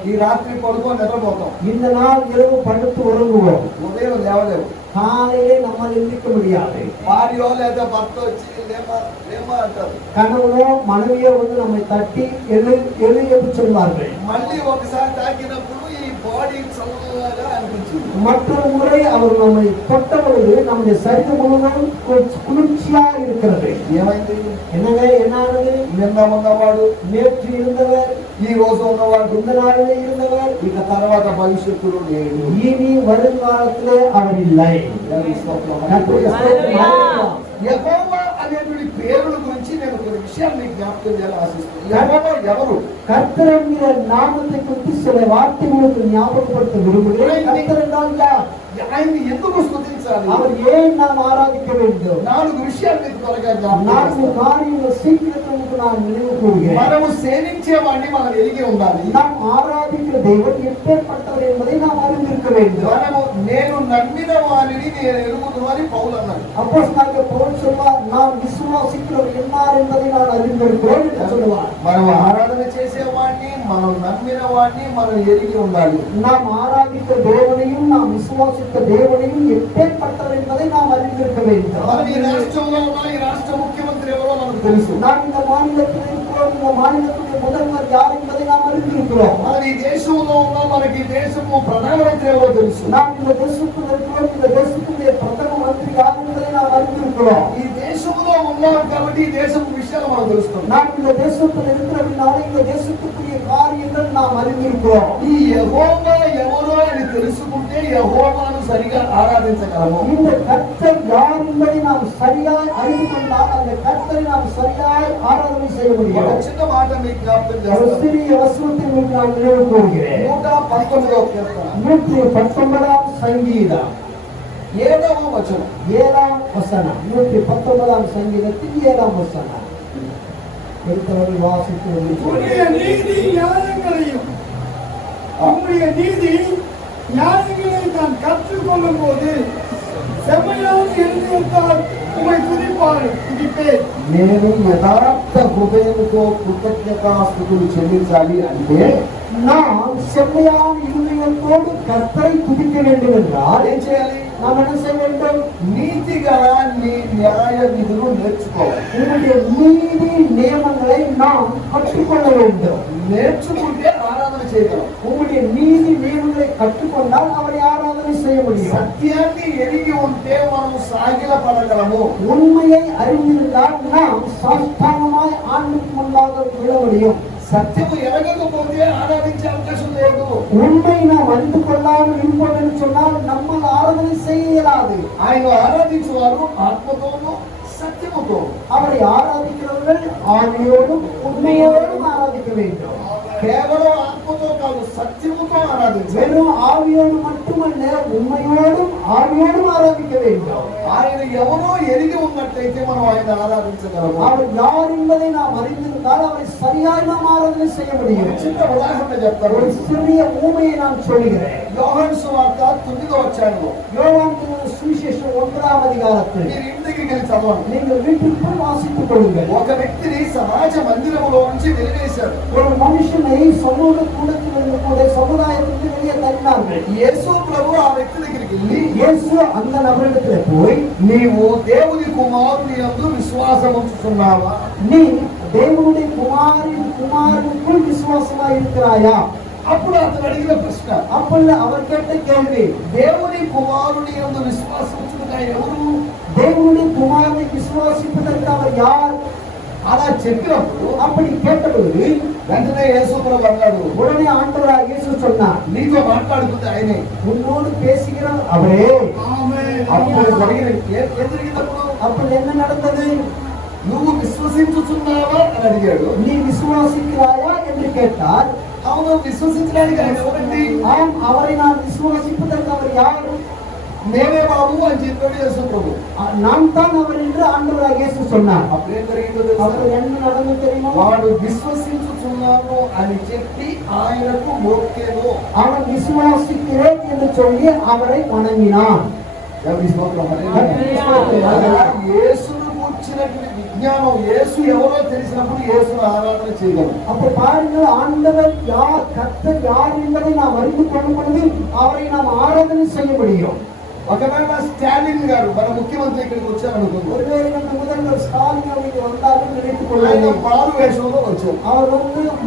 ఈ రాత్రి పడుకొని నిద్రపోతాం, இந்த நாள் இரவு படுத்து உறங்குவோம், ఉదయం లేవలేవు. காலையிலே நம்மால் எந்திரிக்க முடியாது. భార్యో లేదా భర్త వచ్చి లేమా లేమా అంటారు. கணவனோ மனைவியோ வந்து நம்மை தட்டி எழு எழு என்று சொல்வார்கள். మళ్ళీ ఒకసారి తాకినప్పుడు ఈ బాడీ చల్లగా అనిపించింది. மற்றொரு முறை அவர் நம்மை தொட்ட பொழுது நம்முடைய சரீரம் முழுவதும் குளிர்ச்சியா இருக்கிறது. ఏమైంది? என்னங்க என்னானது? నిన్న ఉన్నవాడు, நேற்று இருந்தவர், ఈ రోజు ఉన్నవాడు, இந்த நாளிலே இருந்தவர், ఇక తర్వాత భవిష్యత్తులో లేడు. இனி வருங்காலத்திலே அவர் இல்லை. దేవుని స్తోత్రం, கர்த்தருக்கு ஸ்தோத்திரம். ஹalleluya. యెహోవా అనేటువంటి పేరుల గురించి నేను కొన్ని విషయాలు మీకు జ్ఞాపకం చేయాలని ఆశిస్తున్నాను. యెహోవా ఎవరు? கர்த்தர் என்கிற நாமத்தை குறித்து சில வார்த்தைகளுக்கு ஞாபகப்படுத்த விரும்புகிறேன். கர்த்தர் என்றால் யார்? ఆయన్ని ఎందుకు స్తుతించాలి? அவர் ஏன் நாம் ஆராதிக்க வேண்டும்? 4 విషయాలు మీకు త్వరగా జ్ఞాపకం 4 చేస్తాను. காரியங்கள் சீக்கிரத்துக்கு நான் நினைவு கூறுகிறேன். మనము సేవించేవాడిని మనం ఎరిగి ఉండాలి. நாம் ஆராதிக்கிற தெய்வம் எப்பேற்பட்டவர் என்பதை நாம் அறிந்திருக்க வேண்டும். మనము నేను నమ్మిన వారిని నేను ఎరుగుదును అని పౌలు అన్నాడు. அப்போஸ்தலனாகிய பவுல் சொல்வார், நாம் விசுவாசிக்கிறவர் என்னார் என்பதை நான் அறிந்திருக்கிறேன் என்று சொல்லுவார். మనం ఆరాధన చేసేవాడిని, మనం నమ్మిన వాడిని మనం ఎరిగి ఉండాలి. நாம் ஆராதிக்கிற தேவனையும் நாம் விசுவாசிக்கிற தேவனையும் எப்பேற்பட்டவர் என்பதை நாம் அறிந்திருக்க வேண்டும். మనం ఈ రాష్ట్రంలో ఉన్న ఈ రాష్ట్ర ముఖ్యమంత్రి ఎవరో మనకు తెలుసు. நாம் இந்த மாநிலத்தில் இருக்கிறோம், இந்த மாநிலத்துடைய முதல்வர் யார் என்பதை நாம் அறிந்திருக்கிறோம். మనం ఈ దేశంలో ఉన్న మనకి ఈ దేశము ప్రధానమంత్రి ఎవరో తెలుసు. நாம் இந்த தேசத்தில் இருக்கிறோம், இந்த தேசத்துடைய பிரதம மந்திரி யார் என்பதை நாம் அறிந்திருக்கிறோம். ఈ దేశంలో ఉన్నాం కాబట్టి ఈ దేశపు విషయాలు మనం తెలుస్తున్నాం. நாம் இந்த தேசத்தில் இருக்கிறதுனால இந்த தேசத்துக்குரிய காரியங்கள் நாம் அறிந்திருக்கிறோம். ఈ యెహోవా ఎవరో ఎవరో అని తెలుసుకుంటే యెహోవాను సరిగా ఆరాధించగలము. இந்த கர்த்தர் யார் என்பதை நாம் சரியாய் அறிந்து கொண்டால் அந்த கர்த்தரை நாம் சரியாய் ஆராதனை செய்ய ఒక முடியும். చిన్న మాట మీకు జ్ఞాపకం ஒரு చేస్తాను. சிறிய வசனத்தை உங்களுக்கு நான் நினைவு கூறுகிறேன். 119వ కీర్తన 119ஆம் சங்கீதம் 7వ వచనం. 7ஆம் வசனம். 119ஆம் சங்கீதத்தின் 7ஆம் வசனம். எடுத்தவரை வாசித்து உம்முடைய நீதி நியாயங்களையும் உம்முடைய நீதி நியாயங்களை நான் கற்றுக்கொள்ளும் போது செம்மையான இருதயத்தால் உம்மை துதிப்பேன். నేను యథార్థ హృదయంతో కృతజ్ఞతాస్తుతులు చెల్లించాలి అంటే நாம் செம்மையான இருதயத்தோடு கர்த்தரை துதிக்க வேண்டும் என்றால் ఏం చేయాలి? நாம் என்ன செய்ய வேண்டும்? నీతి గల నీ న్యాయ విధులు నేర్చుకోవాలి. உங்களுடைய நீதி நியமங்களை நாம் கற்றுக்கொள்ள வேண்டும். నేర్చుకుంటే ఆరాధన చేయగలం. உங்களுடைய நீதி நியமங்களை கற்றுக்கொண்டால் அவரை ஆராதனை செய்ய முடியும். సత్యాన్ని ఎరిగి ఉంటే మనం సాగిల పడగలము. உண்மையை அறிந்திருந்தால் நாம் சாஷ்டாங்கமாய் ஆண்டுக்கு முன்பாக விழ முடியும். సత్యము ఎరగకపోతే ఆరాధించే అవకాశం లేదు. உண்மை நாம் அறிந்து கொள்ளாமல் இருப்போம் என்று சொன்னால் நம்மால் ஆராதனை செய்ய இயலாது. ఆయన ఆరాధించేవారు ఆత్మతోనూ సత్యముతో. அவரை ஆராதிக்கிறவர்கள் ஆவியோடும் உண்மையோடும் ஆராதிக்க வேண்டும். కేవలం ఆత్మతో కాదు, సత్యముతో ఆరాధించాలి. வெறும் ஆவியோடு மட்டுமல்ல, உண்மையோடும் ஆவியோடும் ஆராதிக்க வேண்டும். ఆయన ఎవరో ఎరిగి ఉన్నట్లయితే మనం ఆయన ఆరాధించగలము. அவர் யார் என்பதை நாம் அறிந்திருந்தால் அவரை சரியாய் நாம் ஆராதனை செய்ய முடியும். చిన్న ఉదాహరణ చెప్తారు. ஒரு சிறிய ஊமையை நான் சொல்கிறேன். యోహాను సువార్త 9వ అధ్యాయంలో யோவான் சுவிசேஷம் 1ஆம் அதிகாரத்தில் మీరు ఇంటికి వెళ్ళి చదవండి. நீங்கள் வீட்டிற்குள் வாசித்துக் கொள்ளுங்கள். ఒక వ్యక్తిని సమాజ మందిరములో నుంచి వెలివేశాడు. ஒரு మనుషుని సమూహ కూడத்திலிருந்து கூட సముదాయத்திற்கு வெளியே தள்ளினார்கள். యేసు ప్రభు ఆ వ్యక్తి దగ్గరికి వెళ్ళి, இயேசு அந்த நபரிடத்துல போய், నీవు దేవుని కుమారుని యందు విశ్వాసం ఉంచుతున్నావా? நீ தேவனுடைய குமாரனுக்குள் விசுவாசமாய் இருக்கிறாயா? అప్పుడు అతను అడిగిన ప్రశ్న, அப்பொழுது அவர் கேட்ட கேள்வி, దేవుని కుమారుని యందు విశ్వాసం ఉంచుట ఎవరు? தேவனுடைய குமாரனை விசுவாசிப்பதற்கு அவர் யார்? అలా చెప్పినప్పుడు அப்படி கேட்டபொழுது వెంటనే యేసు ప్రభు అన్నాడు, உடனே ஆண்டவராகிய இயேசு சொன்னார், నీతో మాట్లాడుతుంది ఆయనే. உன்னோடு பேசுகிறார் அவரே. అప్పుడు జరిగిన ఏం జరిగినప్పుడు அப்படி என்ன நடந்தது? నువ్వు విశ్వసించుచున్నావా అని అడిగాడు. நீ விசுவாசிக்கிறாயா என்று கேட்டார். అవును, విశ్వసించడానికి ఆయన ఎవరండి? ஆம், அவரை நான் விசுவாசிப்பதற்கு அவர் யார்? నేనే బాబు అని చెప్పాడు యేసు ప్రభు. நான் தான் அவர் என்று ஆண்டவராகிய இயேசு சொன்னார். అప్పుడు ఏం జరిగిందో తెలుసా? அப்ப என்ன நடந்தது தெரியுமா? వాడు విశ్వసించుచున్నాను అని చెప్పి ఆయనకు మొక్కేను. அவன் விசுவாசிக்கிறேன் என்று சொல்லி அவரை வணங்கினான். దేవుని స్తోత్రం. హల్లెలూయా. యేసును కూర్చున్నటువంటి విజ్ఞానం, యేసు ఎవరో తెలిసినప్పుడు యేసును ఆరాధన చేయగలం. அப்ப பாருங்கள், ஆண்டவர் யார், கர்த்தர் யார் என்பதை நாம் அறிந்து கொள்ளும் பொழுது அவரை நாம் ஆராதனை செய்ய முடியும். ఒకవేళ స్టాలిన్ గారు మన ముఖ్యమంత్రి ఇక్కడికి వచ్చారనుకుంది, ஒருவேளை நம்ம முதல்வர் ஸ்டாலின் அவர்கள் வந்தாலும் நினைத்துக் ఆయన கொள்ளுங்கள், మారు వేషంలో వచ్చారు. அவர்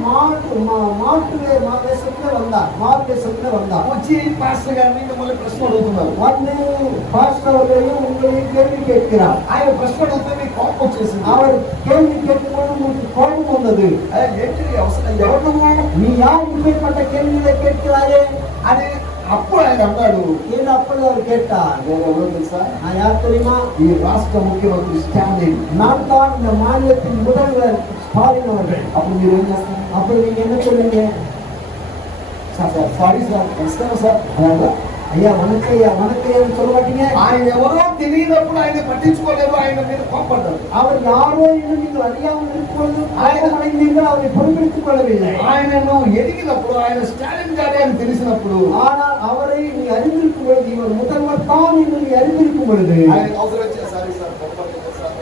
மாட்டு வேஷத்துல வந்தார், மாறு வேஷத்துல வந்தார். వచ్చి పాస్టర్ గారిని మిమ్మల్ని ప్రశ్న అడుగుతున్నారు. வந்து பாஸ்டர் அவர்களையும் உங்களையும் கேள்வி கேட்கிறார். ఆయన ప్రశ్న అడిగితే మీకు కోపం వచ్చేసింది. அவர் கேள்வி கேட்கும்போது உங்களுக்கு கோபம் வந்தது. ఏంటి అవసరం, ఎవరు నువ్వు? நீ யார் இப்படிப்பட்ட கேள்விகளை கேட்கிறாயே అని అప్పుడు ఆయన అన్నాడు, என்று அப்பொழுது அவர் கேட்டார். నేను ఎవరో తెలుసా? நான் யார் தெரியுமா? ఈ రాష్ట్ర ముఖ్యమంత్రి స్టాలిన్. நான் தான் இந்த மாநிலத்தின் முதல்வர் ஸ்டாலின் அவர்கள். అప్పుడు మీరు ఏం చేస్తారు? அப்படி நீங்க என்ன சொல்லுங்க? సారీ సార్, నమస్కారం సార్ అలాగా. ஐயா வணக்கையான்னு சொல்ல மாட்டீங்க. ఆయన ఎవరో తెలియనప్పుడు ఆయన పట్టించుకోలేదు, ఆయన మీద కోపడ్డారు. அவர் யாரோ என்று நீங்கள் அறியாமல் இருக்கும்போது அடைந்தீர்கள், அவரை பொறுப்பெடுத்துக் கொள்ளவில்லை. ఆయనను ఎదిగినప్పుడు, ఆయన స్టాలిన్ గారే అని తెలిసినప్పుడు, ஆனால் அவரை நீ அறிந்திருக்கும் பொழுது, இவர் முதல்வர் தான் என்று நீ அறிந்திருக்கும் பொழுது, ఆయనకు అవసరం వచ్చే సారీ సార్, పొరపాటు సార్,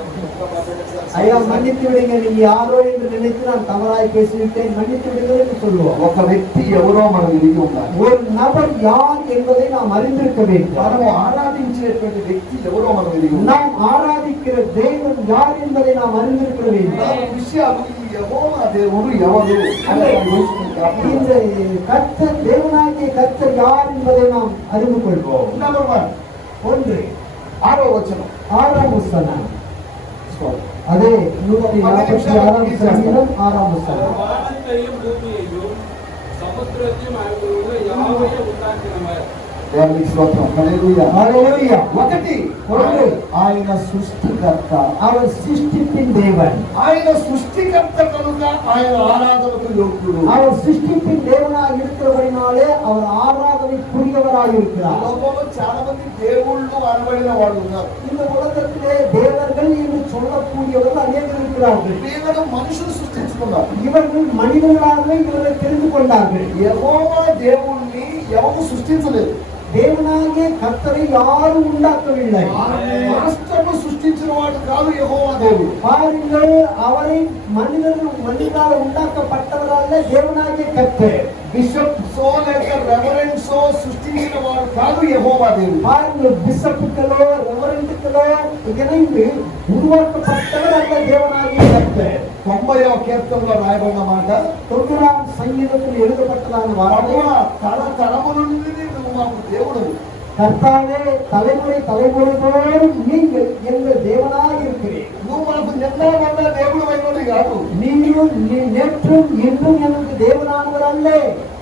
ஐயா மன்னித்து விடுங்க, நீங்க யாரோ என்று நினைத்து நான் தவறாய் பேசிவிட்டேன், மன்னித்து விடுங்கள் என்று சொல்லுவோம். ఒక వ్యక్తి ఎవరో మనం ఎదిగి ఉండాలి. ஒரு நபர் யார் என்பதை நாம் அறிந்திருக்க வேண்டும். మనము ఆరాధించేటువంటి వ్యక్తి ఎవరో మనం ఎదిగి ఉండాలి. நாம் ஆராதிக்கிற தேவன் யார் என்பதை நாம் அறிந்திருக்க வேண்டும். ఈ విషయాలు ఈ యెహోవా దేవుడు ఎవరు అని இந்த கர்த்தர், தேவனாகிய கர்த்தர் யார் என்பதை நாம் அறிந்து கொள்வோம். నెంబర్ 1, 1 6వ వచనం. 6ஆம் வசனம். அதே 146ஆம் சங்கீதம் 6ஆம் வசனம். வானத்தையும் பூமியையும் సముద్రத்தையும் அதில் உள்ள யாவையும் உண்டாக்கினவர். దేవునికి స్తోత్రం. హల్లెలూయా. హల్లెలూయా. ఒకటి ఆయన సృష్టికర్త. அவர் சிருஷ்டிப்பின் தேவன். ఆయన సృష్టికర్త కనుక ఆయన ఆరాధనకు యోగ్యుడు. அவர் சிருஷ்டிப்பின் தேவனாக இருக்கிறபடினாலே அவர் ஆராதனைக்குரியவராக இருக்கிறார். లోకంలో చాలా మంది దేవుళ్ళు అనబడిన వాళ్ళు ఉన్నారు. இந்த உலகத்திலே தேவர்கள் என்று சொல்லக்கூடியவர்கள் அநேகர் இருக்கிறார்கள். వీళ్ళను మనుషులు సృష్టించుకున్నారు. இவர்கள் மனிதர்களாகவே இவரை தெரிந்து கொண்டார்கள். యెహోవా దేవుణ్ణి ఎవరు సృష్టించలేదు. தேவனாகிய கர்த்தரை யாரும் உண்டாக்கவில்லை. మాస్టర్ను సృష్టించిన వాడు కాదు యెహోవా దేవుడు. பாருங்கள், அவரை மனிதனால் உண்டாக்கப்பட்டவரல்ல தேவனாகிய கர்த்தர். బిషప్ సో లేక రెవరెండ్ సో సృష్టించిన వాడు కాదు యెహోవా దేవుడు. பாருங்கள், பிஷப்புகளோ ரெவரண்டுகளோ இணைந்து உருவாக்கப்பட்டவர் அல்ல தேவனாகிய கர்த்தர். 90వ కీర్తనలో రాయబడిన మాట, 90ஆம் சங்கீதத்தில் எழுதப்பட்டதான வார்த்தை, తరము నుండి నువ్వు మాకు దేవుడు. கர்த்தாவே, தலைமுறை தலைமுறைதோறும் நீங்கள் எங்கள் தேவனாய் இருக்கிறீர். నువ్వు మాకు నిన్న మొన్న దేవుడు అయినది కాదు. நீயும் நேற்றும் இன்றும் எனக்கு தேவனானவர் அல்ல.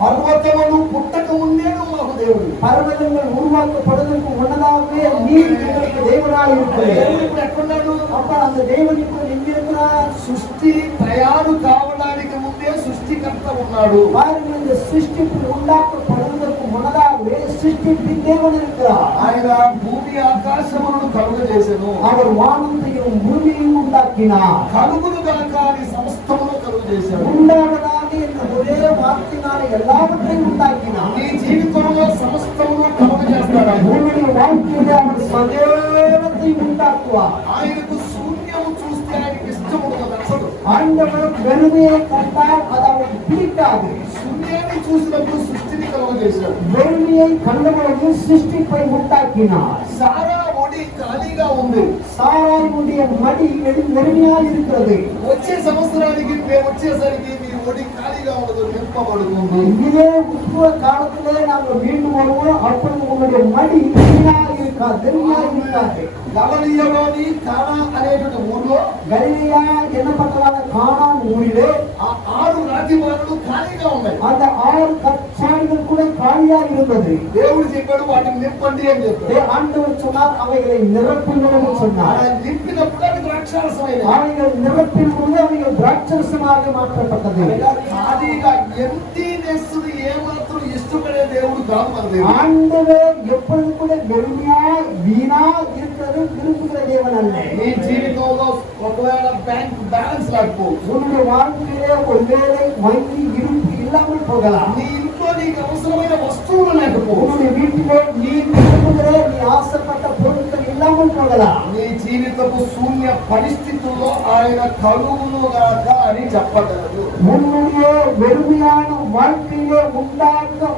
పర్వతములు పుట్టక ముందే నువ్వు మాకు దేవుడు. பர்வதங்கள் உருவாக்கப்படுவதற்கு முன்னதாகவே நீர் எங்களுக்கு தேவனாய் இருக்கிறீர். ఇప్పుడు ఎక్కడున్నాడు? அப்ப அந்த தேவன் இப்ப எங்கிருக்கிறார்? సృష్టి తయారు కావడానికి ముందే సృష్టికర్త ఉన్నాడు. பாருங்கள், இந்த சிருஷ்டிப்பு உண்டாக்கப்படுவதற்கு முன்னதாகவே சிருஷ்டிப்பின் தேவன் இருக்கிறார். ఆయన భూమి ఆకాశములను కలుగజేసెను. அவர் வானத்தையும் பூமியையும் உண்டாக்கினார். కలుగును గనక అని సమస్తమును కలుగజేశాడు. உண்டாவதாக என்ற ஒரே வார்த்தையினாலே எல்லாவற்றையும் உண்டாக்கினார். నీ జీవితంలో సమస్తమును కలుగజేస్తాడు ఆయన. உன்னுடைய வாழ்க்கையிலே அவர் சகலத்தையும் உண்டாக்குவார். ఆయనకు శూన్యము చూస్తే ఆయనకి ఇష్టం ఉండదు, నచ్చదు. ஆண்டவர் வெறுமையை கண்டால் அது அவருக்கு பிடிக்காது. శూన్యాన్ని చూసినప్పుడు సృష్టిని కలుగజేశాడు. வெறுமையை கண்டபொழுது சிருஷ்டிப்பை உண்டாக்கினார். సారా ఒడి ఖాళీగా ఉంది. சாராயுடைய மடி வெறுமையாக இருக்கிறது. వచ్చే సంవత్సరానికి మేము వచ్చేసరికి మీ ఒడి ఖాళీగా ఉండదు, నింపబడుతుంది. இதே உட்புற காலத்திலே நாங்கள் மீண்டும் வருவோம். அப்பொழுது உங்களுடைய மடி வெறுமையாக இருக்காது, வெறுமையாக இருக்காது. గలిలయలోని కానా అనేటువంటి ఊర్లో கலிலேயா என்னப்பட்டதான கானான் ஊரிலே ఆ 6 రాజభవనాలు ఖాళీగా ఉన్నాయి. அந்த 6 கற்சாலைகள் கூட காலியாக இருந்தது. దేవుడు చెప్పాడు వాటిని నింపండి అని చెప్పాడు. ஆண்டவர் சொன்னார், அவைகளை நிரப்புங்கள் என்று சொன்னார். ఆయన నింపినప్పుడు అవి ద్రాక్షారసమైనవి. அவைகள் நிரப்பின் போது அவைகள் திராட்சரசமாக மாற்றப்பட்டது. ఖాళీగా ఎంటీనెస్ ఏమాత్రం ఇష్టపడే దేవుడు కాదు మన దేవుడు. ஆண்டவர் எப்பொழுது கூட வெறுமையா வீணா இருக்கிறது விரும்புகிற தேவன் அல்ல. నీ జీవితంలో ఒకవేళ బ్యాంక్ బ్యాలెన్స్ లేకపోవచ్చు. உன்னுடைய வாழ்க்கையிலே ஒருவேளை வங்கி இருப்பு இல்லாமல் போகலாம். నీ ఇంట్లో నీకు అవసరమైన వస్తువులు లేకపోవచ్చు. உன்னுடைய வீட்டிலே நீ விரும்புகிற நீ ஆசைப்பட்ட பொருட்கள் இல்லாமல் போகலாம். నీ జీవితపు శూన్య పరిస్థితుల్లో ఆయన కలుగును గాక అని చెప్పగలదు. உன்னுடைய வெறுமையான வாழ்க்கையிலே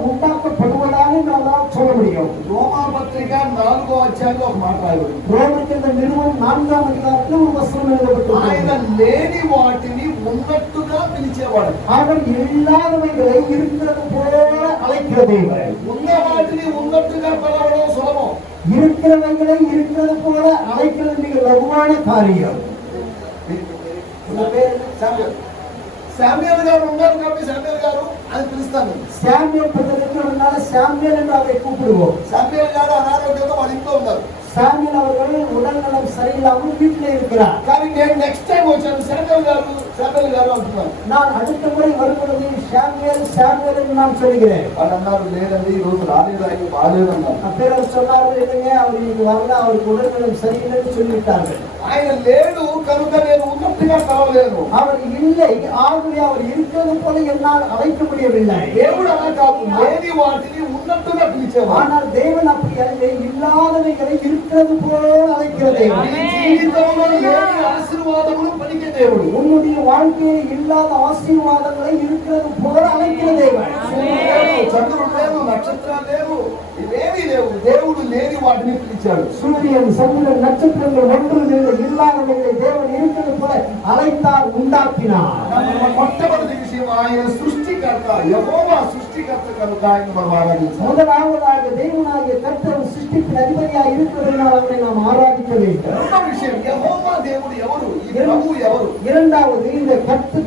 உண்டாக்கப்படுவதாக நம்மால் சொல்ல முடியும். రోమా పత్రిక 4వ అధ్యాయంలో ఒక మాట రాయబడింది. ரோமர் நிறுவனம் 4ஆம் அதிகாரத்தில் ஒரு வசனம் ఆయన எழுதப்பட்டுள்ளது. లేని వాటిని ఉన్నట్టుగా పిలిచేవాడు. அவர் இல்லாதவைகளை இருக்கிறது போல அழைக்கிற தேவன். ఉన్న వాటిని ఉన్నట్టుగా పిలవడం సులభం. இருக்கிறவைகளை இருக்கிறது போல அழைக்கிறது மிக லகுவான காரியம். శామ్యూయల్ గారు ఉన్నారు కాబట్టి శామ్యూయల్ గారు అని పిలుస్తాను. சாமுவேல் பதவிக்குள்ள சாமுவேல் என்று அவரை கூப்பிடுவோம். శామ్యూయల్ గారు అనారోగ్యంతో వాళ్ళ ఇంట్లో ఉన్నారు. சாமுவேல் அவர்கள் உடல்நலம் சரியில்லாமல் வீட்டிலே இருக்கிறார். కానీ నేను నెక్స్ట్ టైం వచ్చాను శామ్యూయల్ గారు అంటున్నాను. நான் அடுத்த முறை வரும்பொழுது சாமுவேல் என்று நான் சொல்கிறேன். వాళ్ళు అన్నారు లేదండి ఈ రోజు రాలేదు, ఆయన బాగాలేదు అన్నారు. பிறர் சொன்னார்கள், இல்லைங்க அவர் இன்னைக்கு வரல, அவருக்கு உடல்நலம் சரியில்லைன்னு சொல்லிவிட்டார்கள். ఆయన లేడు కనుక నేను ఉన్నట్టుగా కావలేను. அவர் இல்லை, ஆகவே அவர் இருக்கிறது போல என்னால் அழைக்க முடியவில்லை. దేవుడు అలా కాదు, లేని వాటిని ఉన్నట్టుగా పిలిచేవాడు. ஆனால் தேவன் அப்படி அல்ல, இல்லாதவைகளை இருக்கிறது போல அழைக்கிற தேவன். నీ జీవితంలో లేని ఆశీర్వాదములు పలికే దేవుడు. உன்னுடைய வாழ்க்கையில் இல்லாத ஆசீர்வாதங்களை இருக்கிறது போல அழைக்கிற தேவன். చంద్రుడు లేవు, నక్షత్రాలు లేవు, ఇవేమీ లేవు. దేవుడు లేని వాటిని పిలిచాడు. சூரியன், சந்திரன், நட்சத்திரங்கள் ஒன்றும் இல்லை, இல்லாதவைகளை தேவன் இருக்கிறது போல அழைத்தார், உண்டாக்கினார். మొట్టమొదటి విషయం ఆయన సృష్టికర్త, యెహోవా సృష్టికర్త కనుక ఆయన మనం ఆరాధించాలి. முதலாவதாக தேவனாகிய கர்த்தர் சிருஷ்டிப்பின் அதிபதியாக இருக்கிறதுனால் அவரை நாம் ஆராதிக்க வேண்டும். రెండో విషయం, యెహోవా దేవుడు ఎవరు, ఈ ప్రభువు ఎవరు? இரண்டாவது, இந்த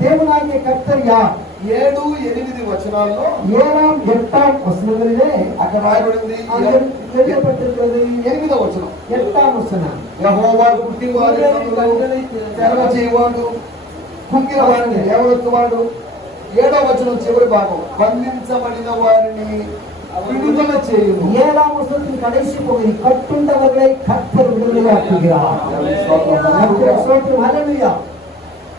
தேவனாகிய கர்த்தர் யார்? 7, 8 వచనాల్లో 7, 8 వచనங்களிலே అక్కడ రాయబడింది. அங்கே எழுதப்பட்டிருக்கிறது. 8వ వచనం, 8 వచనం. యెహోవా గుడ్డివారి కన్నులు తెరవజేయువాడు, కుంగిన వారిని లేవనెత్తువాడు. 7వ వచనం చివరి భాగం, బంధించబడిన వారిని విడుదల చేయును. 7ஆம் வசனத்தின் கடைசி பகுதி, கட்டுண்டவர்களை கர்த்தர் விடுதலையாக்குகிறார். ஸ்தோத்திரம், ஹல்லேலூயா.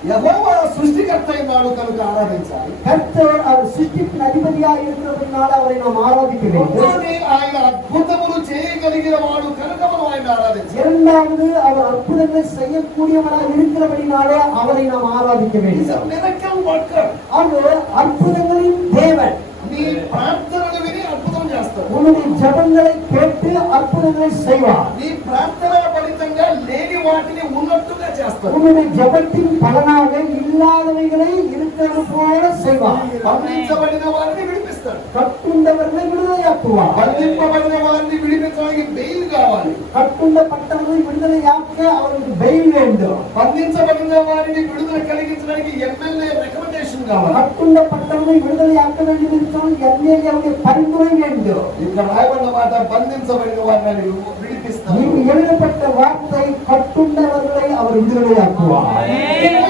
యెహోవా సృష్టికర్త అయినాడు కనుక ఆరాధించాలి. கர்த்தர் அவர் சிருஷ்டிப்பின் அதிபதியாக இருக்கிறதுனால அவரை நாம் ஆராதிக்க வேண்டும். రెండోది, ఆయన అద్భుతములు చేయగలిగిన వాడు కనుక మనం ఆయన ఆరాధించాలి. இரண்டாவது, அவர் அற்புதங்களை செய்யக்கூடியவராக இருக்கிறபடினாலே அவரை நாம் ஆராதிக்க He is a வேண்டும். miracle worker. அவர் அற்புதங்களின் தேவன். నీ ప్రార్థనలు విని అద్భుతం చేస్తాడు. உன்னுடைய ஜெபங்களை கேட்டு அற்புதங்களை செய்வார். నీ ప్రార్థన ఫలితంగా లేని వాటిని ఉన్నట్టుగా చేస్తాడు. உன்னுடைய ஜெபத்தின் பலனாக இல்லாதவைகளை இருக்கிறது போல செய்வார். బంధించబడిన వారిని విడిపిస్తాడు. கட்டுண்டவர்களை விடுதலையாக்குவார். బంధింపబడిన వారిని విడిపించడానికి బెయిల్ కావాలి. கட்டுண்டப்பட்டவர்களை விடுதலையாக்க அவருக்கு பெயில் வேண்டும். బంధించబడిన వారిని విడుదల కలిగించడానికి ఎమ్మెల్యే రికమెండేషన్ కావాలి. கட்டுண்டப்பட்டவர்களை விடுதலையாக்க வேண்டும் என்றால் எம்எல்ஏவுடைய பரிந்துரை வேண்டும். ఇక్కడ రాయబడిన మాట బంధించబడిన వారిని విడిపిస్తాడు. இங்கு எழுதப்பட்ட வார்த்தை கட்டுண்டவர்களை அவர் விடுதலையாக்குவார்.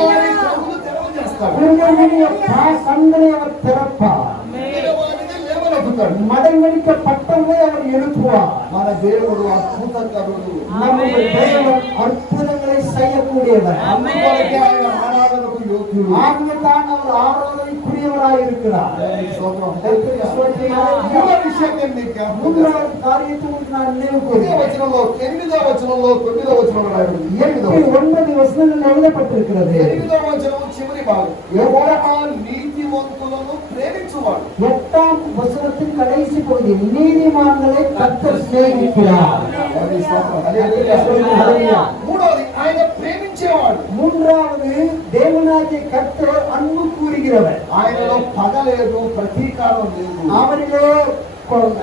వారి కన్నులు తెరవజేస్తాడు. உங்களுடைய கண்களை அவர் திறப்பார். వారిని లేవనెత్తుతాడు. மடைமடிக்கப்பட்டவர்களை அவர் எழுப்புவார். మన దేవుడు అద్భుతకరుడు. நம்முடைய தேவன் அற்புதங்களை செய்யக்கூடியவர். అందుకొరకే ఆయన ఆరాధనకు యోగ్యుడు. ஆகவேதான் அவர் ஆராதனைக்குரியவராக இருக்கிறார். స్తోత్రం. மூன்றாவது మూడో విషయం నేను మీకు జ్ఞాపకం చేస్తాను. காரியத்தை உங்களுக்கு நான் நினைவு ఇదే கூறுகிறேன். వచనంలో 8వ వచనంలో 9వ వచనంలో రాయబడింది. 9 వచనంలో எழுதப்பட்டிருக்கிறது. 8వ వచనం చివరి భాగం, యెహోవా నీతిమంతులను ప్రేమించువాడు. 8ஆம் வசனத்தின் கடைசி பகுதி, நீதிமான்களை கர்த்தர் சிநேகிக்கிறார். అది స్తోత్రం. హల్లెలూయా. మూడోది, ఆయన ప్రేమించేవాడు. மூன்றாவது, தேவனாகிய கர்த்தர் அன்பு கூறுகிறவர். ఆయనలో పగ లేదు, ప్రతీకారం లేదు.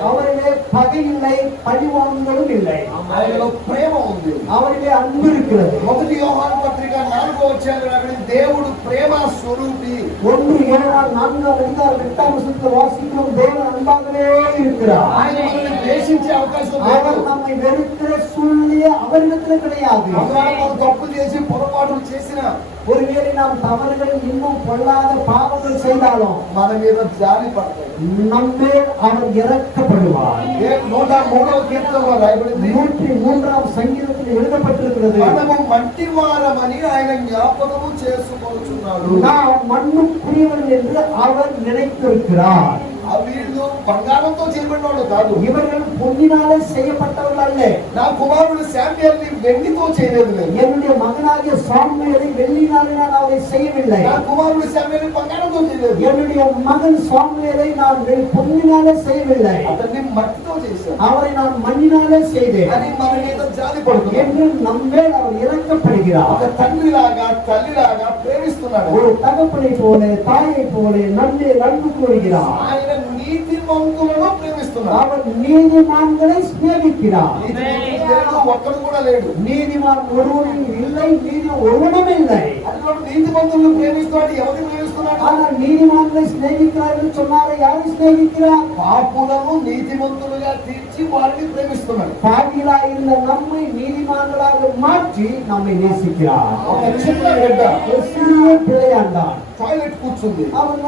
அவரிலே பகை இல்லை, பழிவாங்குதலும் இல்லை. ఆయనలో ప్రేమ ఉంది. அவரிலே அன்பு இருக்கிறது. 1 యోహాను పత్రిక 4వ అధ్యాయంలో దేవుడు ప్రేమ స్వరూపి. 1 யோவான் 4ஆம் அதிகாரம் 8ஆம் வசனத்தில் வாசிக்கிறோம், தேவன் அன்பாகவே இருக்கிறார். ఆయన మనల్ని ద్వేషించే అవకాశం அவர் లేదు. நம்மை வெறுக்கிற சூழ்நிலை அவரிடத்தில் கிடையாது. ఒకవేళ మనం తప్పు చేసి పొరపాటులు చేసినా ஒருவேளை நாம் தவறுகள் இன்னும் பொல்லாத பாவங்கள் செய்தாலும் మన మీద జాలి పడతాడు. நம்மேல் அவர் இறக்கப்படுவார். 103వ కీర్తనలో రాయబడింది, 103ஆம் சங்கீதத்தில் எழுதப்பட்டிருக்கிறது, మనము మట్టివారమని ఆయన జ్ఞాపకము చేసుకొనుచున్నాడు. நாம் மண்ணுக்குரியவர்கள் என்று அவர் நினைத்திருக்கிறார். ఆ వీళ్ళు బంగారంతో చేయబడిన వాళ్ళు కాదు. இவர்கள் பொன்னினாலே செய்யப்பட்டவர்கள் அல்ல. నా కుమారుడు శామ్యూయల్ని వెండితో చేయలేదు నేను. என்னுடைய மகனாகிய சாமுவேலை வெள்ளினாலே நான் அவரை செய்யவில்லை. నా కుమారుడు శామ్యూయల్ని బంగారంతో చేయలేదు. என்னுடைய மகன் சாமுவேலை நான் பொன்னினாலே செய்யவில்லை. అతన్ని మట్టితో చేశాను. அவரை நான் மண்ணினாலே செய்தேன் అని మన మీద జాలి పడుతున్నాడు. என்று நம்மேல் அவர் இறக்கப்படுகிறார். ఒక తండ్రిలాగా తల్లిలాగా ప్రేమిస్తున్నాడు. ஒரு தகப்பனை போல தாயை போல நம்மை அன்பு கூறுகிறார். ఆయన నీతిమంతులను ప్రేమిస్తున్నాడు. அவர் நீதிமான்களை சிநேகிக்கிறார். నీతిమంతుడు ఒక్కడు కూడా లేడు. நீதிமான் ஒருவனும் இல்லை, நீதி ஒருவனும் இல்லை. అటువంటి నీతిమంతులను ప్రేమిస్తున్నాడు. ఎవరిని ప్రేమిస్తున్నాడు? ஆனால் நீதிமான்களை சிநேகிக்கிறார் என்று சொன்னார். யாரை சிநேகிக்கிறார்? పాపులను నీతిమంతులుగా తీర్చి వారిని ప్రేమిస్తున్నాడు. பாவிகளாக இருந்த நம்மை நீதிமான்களாக மாற்றி நம்மை நேசிக்கிறார். ఒక చిన్న బిడ్డ ஒரு சிறிய பிள்ளையாண்டான். టాయిలెట్ కూర్చుంది. அவன்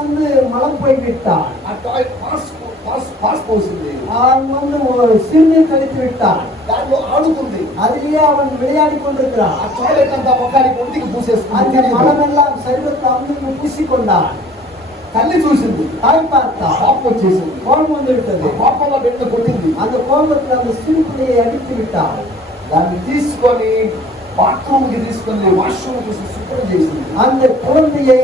மலம் போய் விட்டான். ఆ టాయిలెట్ పాస్ పోసింది. அவன் ஒரு சிறுநீர் கழித்து விட்டான். దాంట్లో ఆడుకుంది. அதிலேயே அவன் விளையாடி கொண்டிருக்கிறான். ఆ టాయిలెట్ అంతా ముఖానికి ఒంటికి அந்த పూసేస్తుంది. மலமெல்லாம் சரீரத்தில் அங்கு பூசிக்கொண்டான். తల్లి చూసింది. தாய் பார்த்தான். కోపం వచ్చేసింది. கோபம் வந்து விட்டது. ఆ కోపంలో బిడ్డ కొట్టింది. அந்த கோபத்தில் அந்த சிறு பிள்ளையை அடித்து விட்டான். దాన్ని తీసుకొని బాత్రూమ్ కి తీసుకొని వాష్రూమ్ కి శుభ్రం చేసింది. அந்த குழந்தையை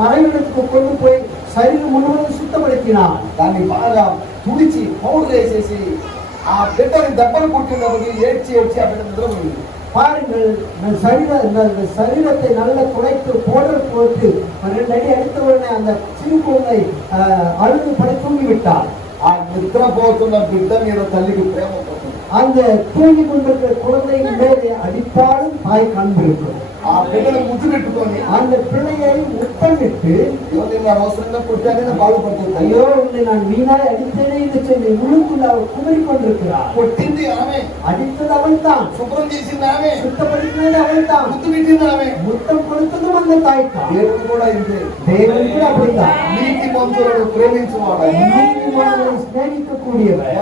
மறைவிடத்துக்கு கொண்டு போய் சரீரம் முழுவதும் சுத்தப்படுத்தினான். దాన్ని బాగా తుడిచి పౌడర్ వేసేసి ఆ బిడ్డని దెబ్బలు కొట్టినప్పుడు ఏడ్చి ఏడ్చి ఆ బిడ్డ నిద్రపోయింది. பாருங்கள், சரீரத்தை நல்ல குறைத்து பவுடர் போட்டு 2 அடி அடித்த உடனே அந்த சிறு குழந்தை அழுது படி தூங்கிவிட்டார். ఆ నిద్రపోతున్న బిడ్డ మీద తల్లికి ప్రేమ పోతుంది. அந்த தூங்கி கொண்டிருக்கிற குழந்தையின் மேலே அடித்தாலும் தாய் அன்பு இருக்கும். ఆ బిడ్డను ముద్దు పెట్టుకొని அந்த பிள்ளையை முத்தமிட்டு ఎవరిని నా అవసరంగా కొట్టానని బాధపడుతుంది. ஐயோ உன்னை நான் வீணாய் அடித்தேனே என்று சொல்லி உள்ளுக்குள்ள அவர் குமரிக் கொண்டிருக்கிறார். కొట్టింది ఆమె, அடித்தது அவன்தான், శుభ్రం చేసింది ఆమె, சுத்தப்படுத்தினது அவன்தான், ముద్దు పెట్టింది ఆమె. முத்தம் கொடுத்ததும் அந்த தாய்தான். దేవుడు కూడా ఇంతే. தேவன் கூட அப்படித்தான். నీతి మంతులను ప్రేమించువాడు. நீதிமான்களை சிநேகிக்கக்கூடியவர்.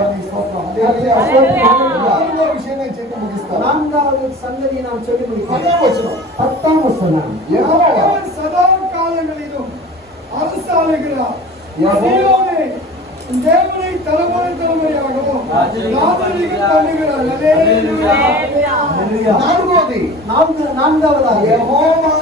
నాలుగో విషయం నేను చెప్పి ముగిస్తాను. நான்காவது சங்கதியை நாம் சொல்லி முடிக்கிறோம். 10వ వచనం. 10ஆம் வசனம். యెహోవా தேவன் சதா காலங்களிலும் அரசாளுகிறார். யெகோவா சீயோனே, உன் தேவனை தலைமுறை தலைமுறையாகவும் நாதரிக தள்ளுகிறார். அல்லேலூயா. నాలుగోది நான்காவதாக యెహోవా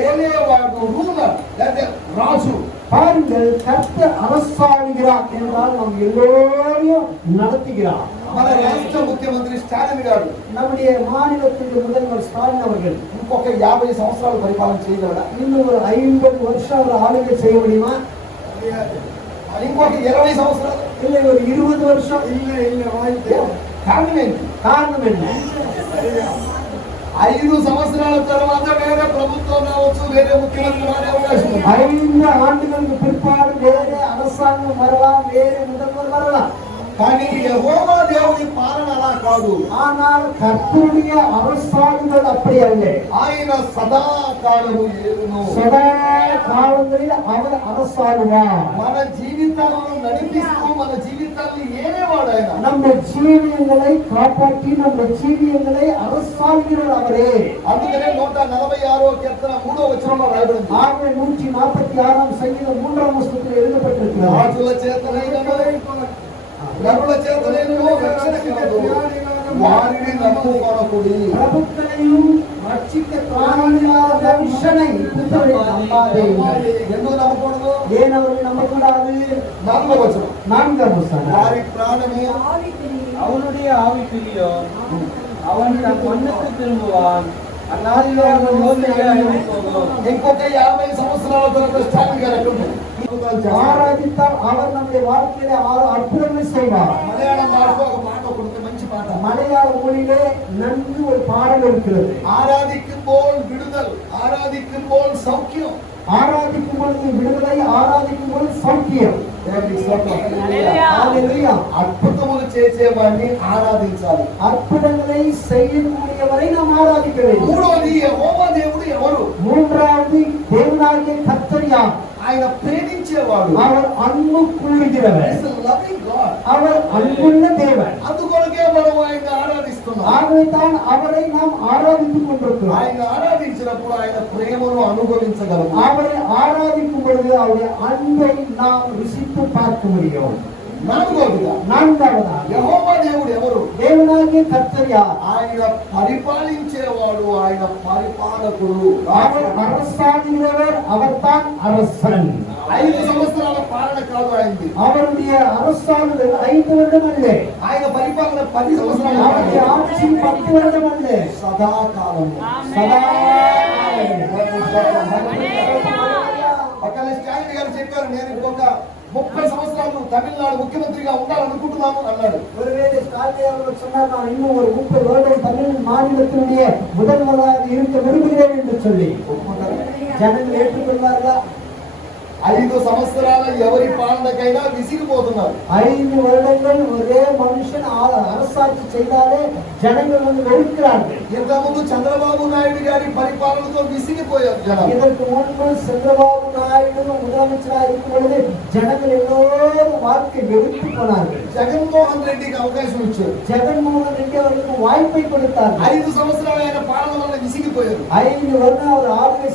ఏలేవాడు, రూలర్ లేదా రాజు. பாருங்கள், கர்த்தர் அரசாளுகிறார் என்றால் நாம் எல்லோரையும் நடத்துகிறார். మన రాష్ట్ర ముఖ్యమంత్రి స్టాలిన్ గారు நம்முடைய மாநிலத்தின் முதல்வர் ஸ்டாலின் அவர்கள் ఇంకొక 50 సంవత్సరాలు పరిపాలన చేయగలడా? இன்னும் ஒரு 50 வருஷம் அவர் ஆளுகை செய்ய முடியுமா? ఇంకొక 20 సంవత్సరాలు? இல்லை ஒரு 20 வருஷம்? இல்ல வாய்ப்பு. కారణం ఏంటి? காரணம் என்ன? 5 సంవత్సరాల తర్వాత వేరే ప్రభుత్వం రావచ్చు, వేరే ముఖ్యమంత్రి మారే అవకాశం ఉంది. 5 ஆண்டுகளுக்கு பிற்பாடு வேறு அரசாங்கம் வரலாம், வேறு முதல்வர் வரலாம். కానీ యెహోవా దేవుని పాలన అలా కాదు. ஆனால் கர்த்தருடைய அரசாளுதல் அப்படி அல்ல. ఆయన సదాకాలము ఏలును. சதா காலங்களில் அவர் அரசாளுவார். మన జీవితాలను నడిపిస్తూ మన జీవితాన్ని ఏలేవాడు ఆయన. நம்ம ஜீவியங்களை காப்பாற்றி நம்ம ஜீவியங்களை அரசாளுகிறவர் அவரே. అందుకనే 146వ కీర్తన 3వ వచనంలో రాయబడింది. 146ஆம் சங்கீதம் 3ஆம் வசனத்தில் எழுதப்பட்டிருக்கிறது. రాజుల చేతనైనను నరుల చేతనైనను రక్షణ కలదు, వారిని నమ్ముకొనకుడి. ప్రభుత్వములను రక్షిత ప్రాణులాద విషణై పుత్రుడి నమ్మాదేయుడు. ఎందుకు నమ్మకూడదు? ஏன் அவரை நம்பக்கூடாது? 4వ వచనం. 4ஆம் வசனம். వారి ప్రాణము அவனுடைய ஆவி பிரியும், அவன் தன் மண்ணுக்கு திரும்புவான், அந்நாளிலே அவன் நோக்கிலே அழிந்து போகும். ఇంకొక 50 సంవత్సరాల తర్వాత స్టాలిన్ గారు ఎక్కడ ఉన్నారు? ஆராதித்தால் அவர் நம்முடைய வாழ்க்கையில அற்புதங்கள் செய்வார். మలయాళం భాషలో ఒక మాట ఒకటి ఉంది, మంచి మాట. மலையாள மொழியிலே நன்கு ஒரு பாடல் இருக்கிறது. ఆరాధిక్కుമ്പോൾ విడుదల, ఆరాధిక్కుമ്പോൾ సౌఖ్యం. ஆராதிக்கும் பொழுது விடுதலை, ஆராதிக்கும் பொழுது சௌக்கியம். దేవునికి స్తోత్రం. ஹல்லேலூயா. అద్భుతములు చేసేవాడిని ఆరాధించాలి. அற்புதங்களை செய்யக்கூடியவரை நாம் ஆராதிக்க வேண்டும். మూడోది యెహోవా దేవుడు ఎవరు? மூன்றாவது தேவனாகிய கர்த்தர் யார்? ఆయన ప్రేమించేవాడు. அவர் అన్ను కూడిகிறவர். He is a loving God. அவர் அன்புள்ள தேவன். అందుకొరకే మనం ఆయన ఆరాధిస్తున్నాం. ஆகவே தான் அவரை நாம் ஆராதித்துக் கொண்டிருக்கிறோம். ఆయన ఆరాధించినప్పుడు ఆయన ప్రేమను అనుభవించగలము. அவரை ஆராதிக்கும் பொழுது அவருடைய அன்பை நாம் ருசித்து பார்க்க முடியும். నాలుగోదిగా நான்காவதாக యెహోవా దేవుడు ఎవరు? தேவனாகிய கர்த்தர் யார்? ఆయన పరిపాలించేవాడు, ఆయన పరిపాలకుడు. அவர் அரசாளுகிறவர், அவர்தான் அரசன். 5 సంవత్సరాల పాలన కాదు ఆయనది. அவருடைய அரசாளுதல் 5 வருடம் அல்ல. ఆయన పరిపాలన 10 సంవత్సరాలు. அவருடைய ஆட்சி 10 வருடம் அல்ல. సదాకాలము. సదా పక్కన స్టాలిన్ గారు చెప్పారు, నేను ఇంకొక 30 సంవత్సరాలు తమిళనాడు ముఖ్యమంత్రిగా ఉండాలనుకుంటున్నాను అన్నాడు. ஒருவேளை ஸ்டாலின் அவர்கள் சொன்னார், நான் இன்னும் ஒரு 30 வருடம் தமிழ் மாநிலத்தினுடைய முதல்வராக இருக்க விரும்புகிறேன் என்று சொல்லி ஜனங்கள் ஏற்றுக்கொண்டார்களா? 5 సంవత్సరాల ఎవరి పాలనకైనా విసిగిపోతున్నారు. 5 வருடங்கள் ஒரே மனுஷன் அரசாட்சி செய்தாலே ஜனங்கள் வந்து வெறுக்கிறார்கள். ఇంతకుముందు చంద్రబాబు నాయుడు గారి పరిపాలనతో విసిగిపోయారు జనాలు. இதற்கு முன்பு சந்திரபாபு நாயுடு முதலமைச்சராக இருக்கும் பொழுது ஜனங்கள் எல்லோரும் வாழ்க்கை வெறுத்து போனார்கள். జగన్మోహన్ రెడ్డికి అవకాశం ఇచ్చారు. ஜெகன்மோகன் ரெட்டி அவருக்கு வாய்ப்பை கொடுத்தார்கள். 5 సంవత్సరాలు ఆయన పాలన వల్ల విసిగిపోయారు. 5 வருடம் அவர் ஆளுகை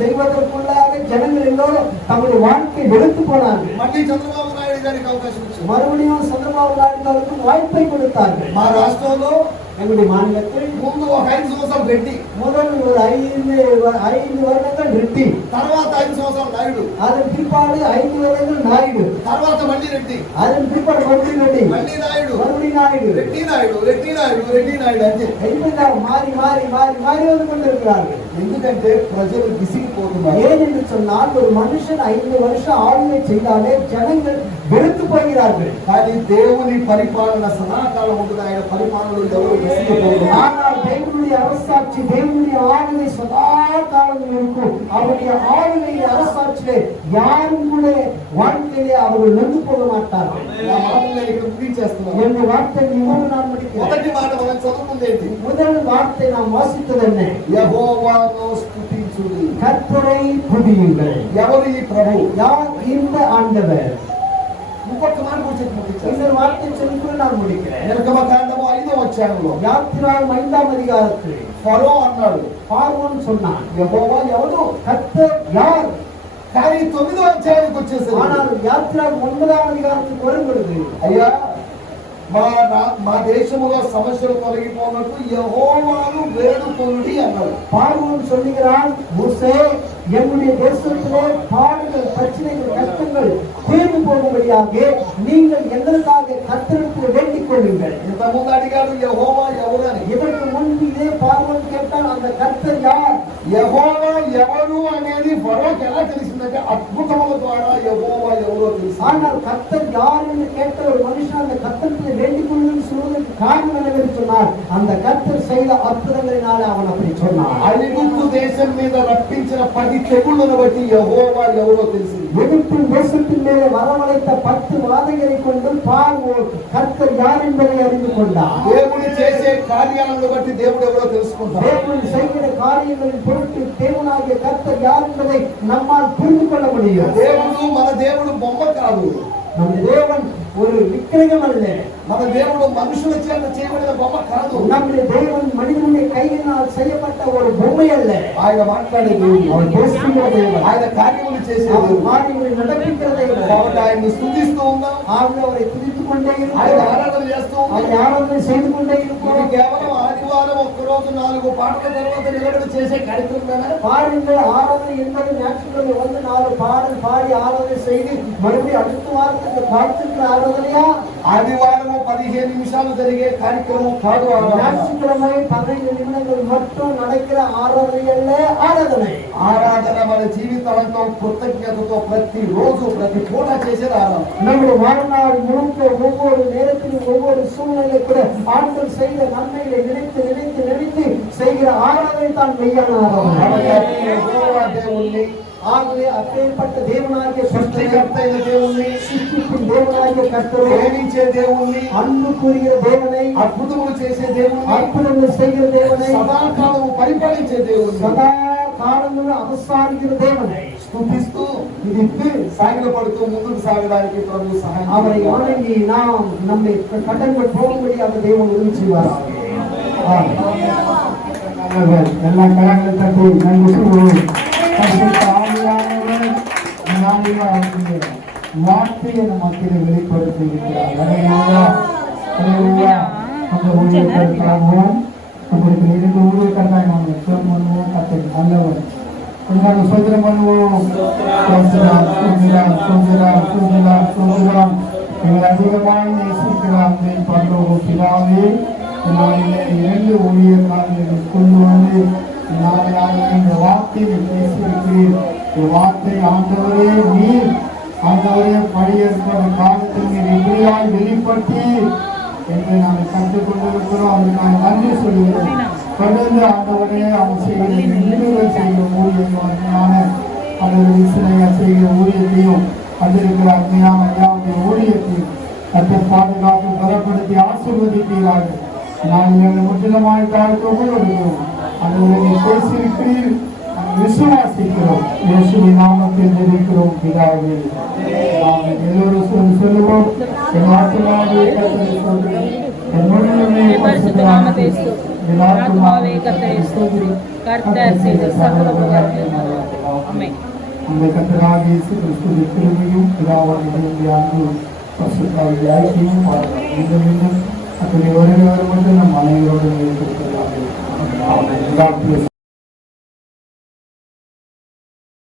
செய்வதற்குள்ளாக ஜனங்கள் எல்லோரும் தங்களுடைய வாழ்க்கை வெறுத்து போனார்கள். మళ్ళీ చంద్రబాబు నాయుడు గారికి అవకాశం ఇచ్చారు. மறுபடியும் சந்திரபாபு நாயுடு அவருக்கு வாய்ப்பை கொடுத்தார்கள். మా రాష్ట్రంలో எங்களுடைய மாநிலத்தில் ముందు ఒక 5 సంవత్సరాలు రెడ్డి, முதல் ஒரு 5 வருடங்கள் ரெட்டி, తర్వాత 5 సంవత్సరాలు నాయుడు, அதன் பிற்பாடு 5 வருடங்கள் நாயுடு, తర్వాత మళ్ళీ రెడ్డి, அதன் பிற்பாடு மறுபடியும் ரெட்டி, మళ్ళీ నాయుడు, மறுபடியும் நாயுடு, రెడ్డి నాయుడు, రెడ్డి నాయుడు, రెడ్డి నాయుడు అంతే. இப்படிதான் மாறி மாறி மாறி மாறி வந்து கொண்டிருக்கிறார்கள். ఎందుకంటే ప్రజలు విసిగిపోతున్నారు. ஏன் என்று சொன்னால் ஒரு மனுஷன் 5 வருஷம் ஆளுகை செய்தாலே ஜனங்கள் வெறுத்து போகிறார்கள். కానీ దేవుని పరిపాలన సదాకాలం ఉంటుంది. ఆయన పరిపాలనలో ఎవరు విసిగిపోరు. ஆனால் தேவனுடைய அரசாட்சி, தேவனுடைய ஆளுகை சதா அதிகாரங்கள் இருக்கும். அவருடைய ஆளுமையிலே அரசாட்சியிலே யாரும் கூட வாழ்க்கையிலே அவர்கள் நொந்து போக மாட்டார்கள். నా మాటలు నేను ఇక్కడ ముగించేస్తున్నాను. என்ற வார்த்தை இவ்வளவு நான் முடிக்கிறேன். మొదటి మాట మనం చదువుకుంది ఏంటి? முதல் வார்த்தை நாம் வாசித்தது என்ன? యెహోవాను స్తుతించుడి. கர்த்தரை துதியுங்கள். ఎవరు ఈ ప్రభు? யார் இந்த ஆண்டவர்? ఇంకొక మాట కూడా చెప్పి ముగించాను. இந்த வார்த்தை சொல்லி நான் முடிக்கிறேன். నిర్గమకాండము 5వ అధ్యాయంలో யாத்திராகமம் 5ஆம் அதிகாரத்தில் ఫరో అన్నాడు, பார்வோன் சொன்னான், యెహోవా ఎవరు? கர்த்தர் யார்? కానీ 9వ అధ్యాయానికి వచ్చేసరికి ஆனால் யாத்திராகமம் 9ஆம் அதிகாரத்துக்கு வரும் பொழுது, అయ్యా మా దేశములో సమస్యలు తొలగిపోయినట్టు యెహోవాను వేడుకొనుడి అన్నాడు. பார்வோன் சொல்லுகிறான், மோசே என்னுடைய தேசத்திலே பாடுகள், பிரச்சனைகள், கஷ்டங்கள் தீர்ந்து போகும்படியாக நீங்கள் எங்களுக்காக கர்த்தருக்கு வேண்டிக் கொள்ளுங்கள். ఇంతకుముందు అడిగాడు యెహోవా ఎవరు అని. இதற்கு முன்பு இதே பார்வோன் கேட்டால் அந்த கர்த்தர் யார்? యెహోవా ఎవరు అనేది ఫరోకి ఎలా తెలిసిందంటే అద్భుతముల ద్వారా యెహోవా ఎవరో తెలిసింది. ஆனால் கர்த்தர் யார் என்று கேட்ட ஒரு மனுஷன் அந்த கர்த்தருக்கு வேண்டிக் கொள்ளுங்கள் சொல்வதற்கு காரணம் என்னவென்று சொன்னார், அந்த கர்த்தர் செய்த அற்புதங்களினால அவன் அப்படி சொன்னான். ఐగుప్తు దేశం మీద రప్పించిన 10 తెగుళ్లను బట్టి యెహోవా ఎవరో తెలిసింది. எகிப்து தேசத்தின் மேலே வரவழைத்த 10 வாதைகளை கொண்டு பார்வோன் கர்த்தர் யார் என்பதை அறிந்து கொண்டார். దేవుడు చేసే కార్యాలను బట్టి దేవుడు ఎవరో తెలుసుకుంటాడు. தேவன் செய்கிற காரியங்களின் பொருட்டு தேவனாகிய கர்த்தர் யார் என்பதை நம்மால் புரிந்து கொள்ள முடியும். మన దేవుడు బొమ్మ కాదు. நம்ம தேவன் ஒரு விக்கிரகம் அல்ல. మన దేవుడు మనుషుల చేత చేయబడిన బొమ్మ కాదు. நம்முடைய தேவன் மனிதனுடைய கையினால் செய்யப்பட்ட ஒரு பொம்மை அல்ல. ఆయన మాట్లాడే దేవుడు, அவர் பேசுகிற தேவன், ఆయన కార్యములు చేసే அவர் దేవుడు. కార్యங்களை நடப்பிக்கிற தேவன். కాబట్టి ఆయన్ని స్తుతిస్తూ ఉన్నాం, அவரை துதித்துக் கொண்டே ఆయన இருக்கிறோம், ఆరాధన చేస్తూ ఉన్నాం. அவரை ஆராதனை செய்து கொண்டே ఇది இருக்கிறோம். కేవలం ఆదివారం ఒక్కరోజు 4 పాటల తర్వాత నిలబడి చేసే కార్యక్రమమేనా? பாருங்கள், ஆராதனை என்பது ஞாயிற்றுக்கிழமை வந்து 4 பாடல் பாடி ஆராதனை செய்து மறுபடியும் அடுத்த வாரத்துக்கு பார்த்துக்கிற ஆராதனையா? ఆదివారం 15 నిమిషాలు జరిగే కార్యక్రమం కాదు ఆరాధన. ஞாயிற்றுக்கிழமை 15 நிமிடங்கள் மட்டும் நடக்கிற ஆராதனை அல்ல ஆராதனை. ఆరాధన మన జీవితంతో కృతజ్ఞతతో ప్రతిరోజు ప్రతి పూట చేసేది ఆరాధన. நம்முடைய வாழ்நாள் முழுக்க ஒவ்வொரு நேரத்திலும் ஒவ்வொரு சூழ்நிலை கூட ஆண்கள் செய்த நன்மைகளை நினைத்து நினைத்து நினைத்து செய்கிற ஆராதனை தான் மெய்யான ஆராதனை. యెహోవా దేవుణ్ణి, ஆகவே அப்பேற்பட்ட தேவனாகிய సృష్టికర్త అయిన దేవుణ్ణి, சிருஷ்டிப்பின் தேவனாகிய கர்த்தரை, ప్రేమించే దేవుణ్ణి, அன்பு கூறுகிற தேவனை, అద్భుతములు చేసే దేవుణ్ణి, அற்புதங்கள் செய்கிற தேவனை, సదాకాలము పరిపాలించే దేవుణ్ణి சதா காலங்களும் அவசாரிக்கிற தேவனை స్తుతిస్తూ துதித்து సాగిలపడుతూ ముందుకు సాగడానికి ప్రభు సహాయం அவரை చేయాలి. வணங்கி நாம் நம்மை கடன்கள் போகும்படியாக தேவன் உதவி செய்வாராக. எல்லா கரங்களை தட்டி நன்றி சொல்லுவோம். வார்த்தையை நம்ம மத்தியில வெளிப்படுத்தியிருக்கிறார். அந்த ஊழியர்களுக்காகவும் உங்களுக்கு 2 ஊழியர்களாக நாம் ஜெபம் பண்ணுவோம். கர்த்தர் நல்லவர். கொஞ்சம் சோதனம் பண்ணுவோம். எங்களை அதிகமாக நேசிக்கிறார் பரலோக பிதாவே, நாளிலே 2 ஊழியர்களை கொண்டு வந்து இந்த வார்த்தையை பேசியிருக்கிறீர். இந்த வார்த்தை ஆண்டவரே நீர், ஆண்டவரே படியேற்பட காலத்தில் நீர் எப்படியாய் வெளிப்படுத்தி என்று நாங்கள் கற்றுக்கொண்டிருக்கிறோம். அதற்காக நன்றி சொல்கிறோம். தொடர்ந்து ஆண்டவரே அவர் செய்கிற நினைவுகள் செய்கிற ஊழியத்தையும் அருமையான அல்லது இஸ்ரேல் செய்கிற ஊழியத்தையும் அதிருக்கிற அருமையான ஐயாவுடைய ஊழியத்தையும் கர்த்தர் பாதுகாப்பு பலப்படுத்தி ஆசீர்வதிக்கிறார்கள். நாங்கள் முற்றிலுமாய் தாழ்த்து கொள்கிறோம். அதை பேசியிருக்கிறீர், விசுவாசிக்கிறோம். இயேசுவின் நாமத்தில் ஜெபிக்கிறோம் பிதாவே. எல்லோரும் சொல்லுவோம். என் ஆத்துமாவே கர்த்தரை ஸ்தோத்திரி, என் முழுவதுமே பரிசுத்த நாமத்தை ஸ்தோத்திரி, என் ஆத்துமாவே கர்த்தரை ஸ்தோத்திரி, கர்த்தர் செய்த சகல உபகாரங்களையும். ஆமென். அந்த கர்த்தராகிய இயேசு கிறிஸ்துவின் கிருபையும் பிதாவாகிய அன்பும் பரிசுத்த ஆவியின் ஐக்கியமும் மீண்டும் மீண்டும் அப்படி ஒருவர் மட்டும் நம் அனைவரோடும் இருக்கிறார்கள்.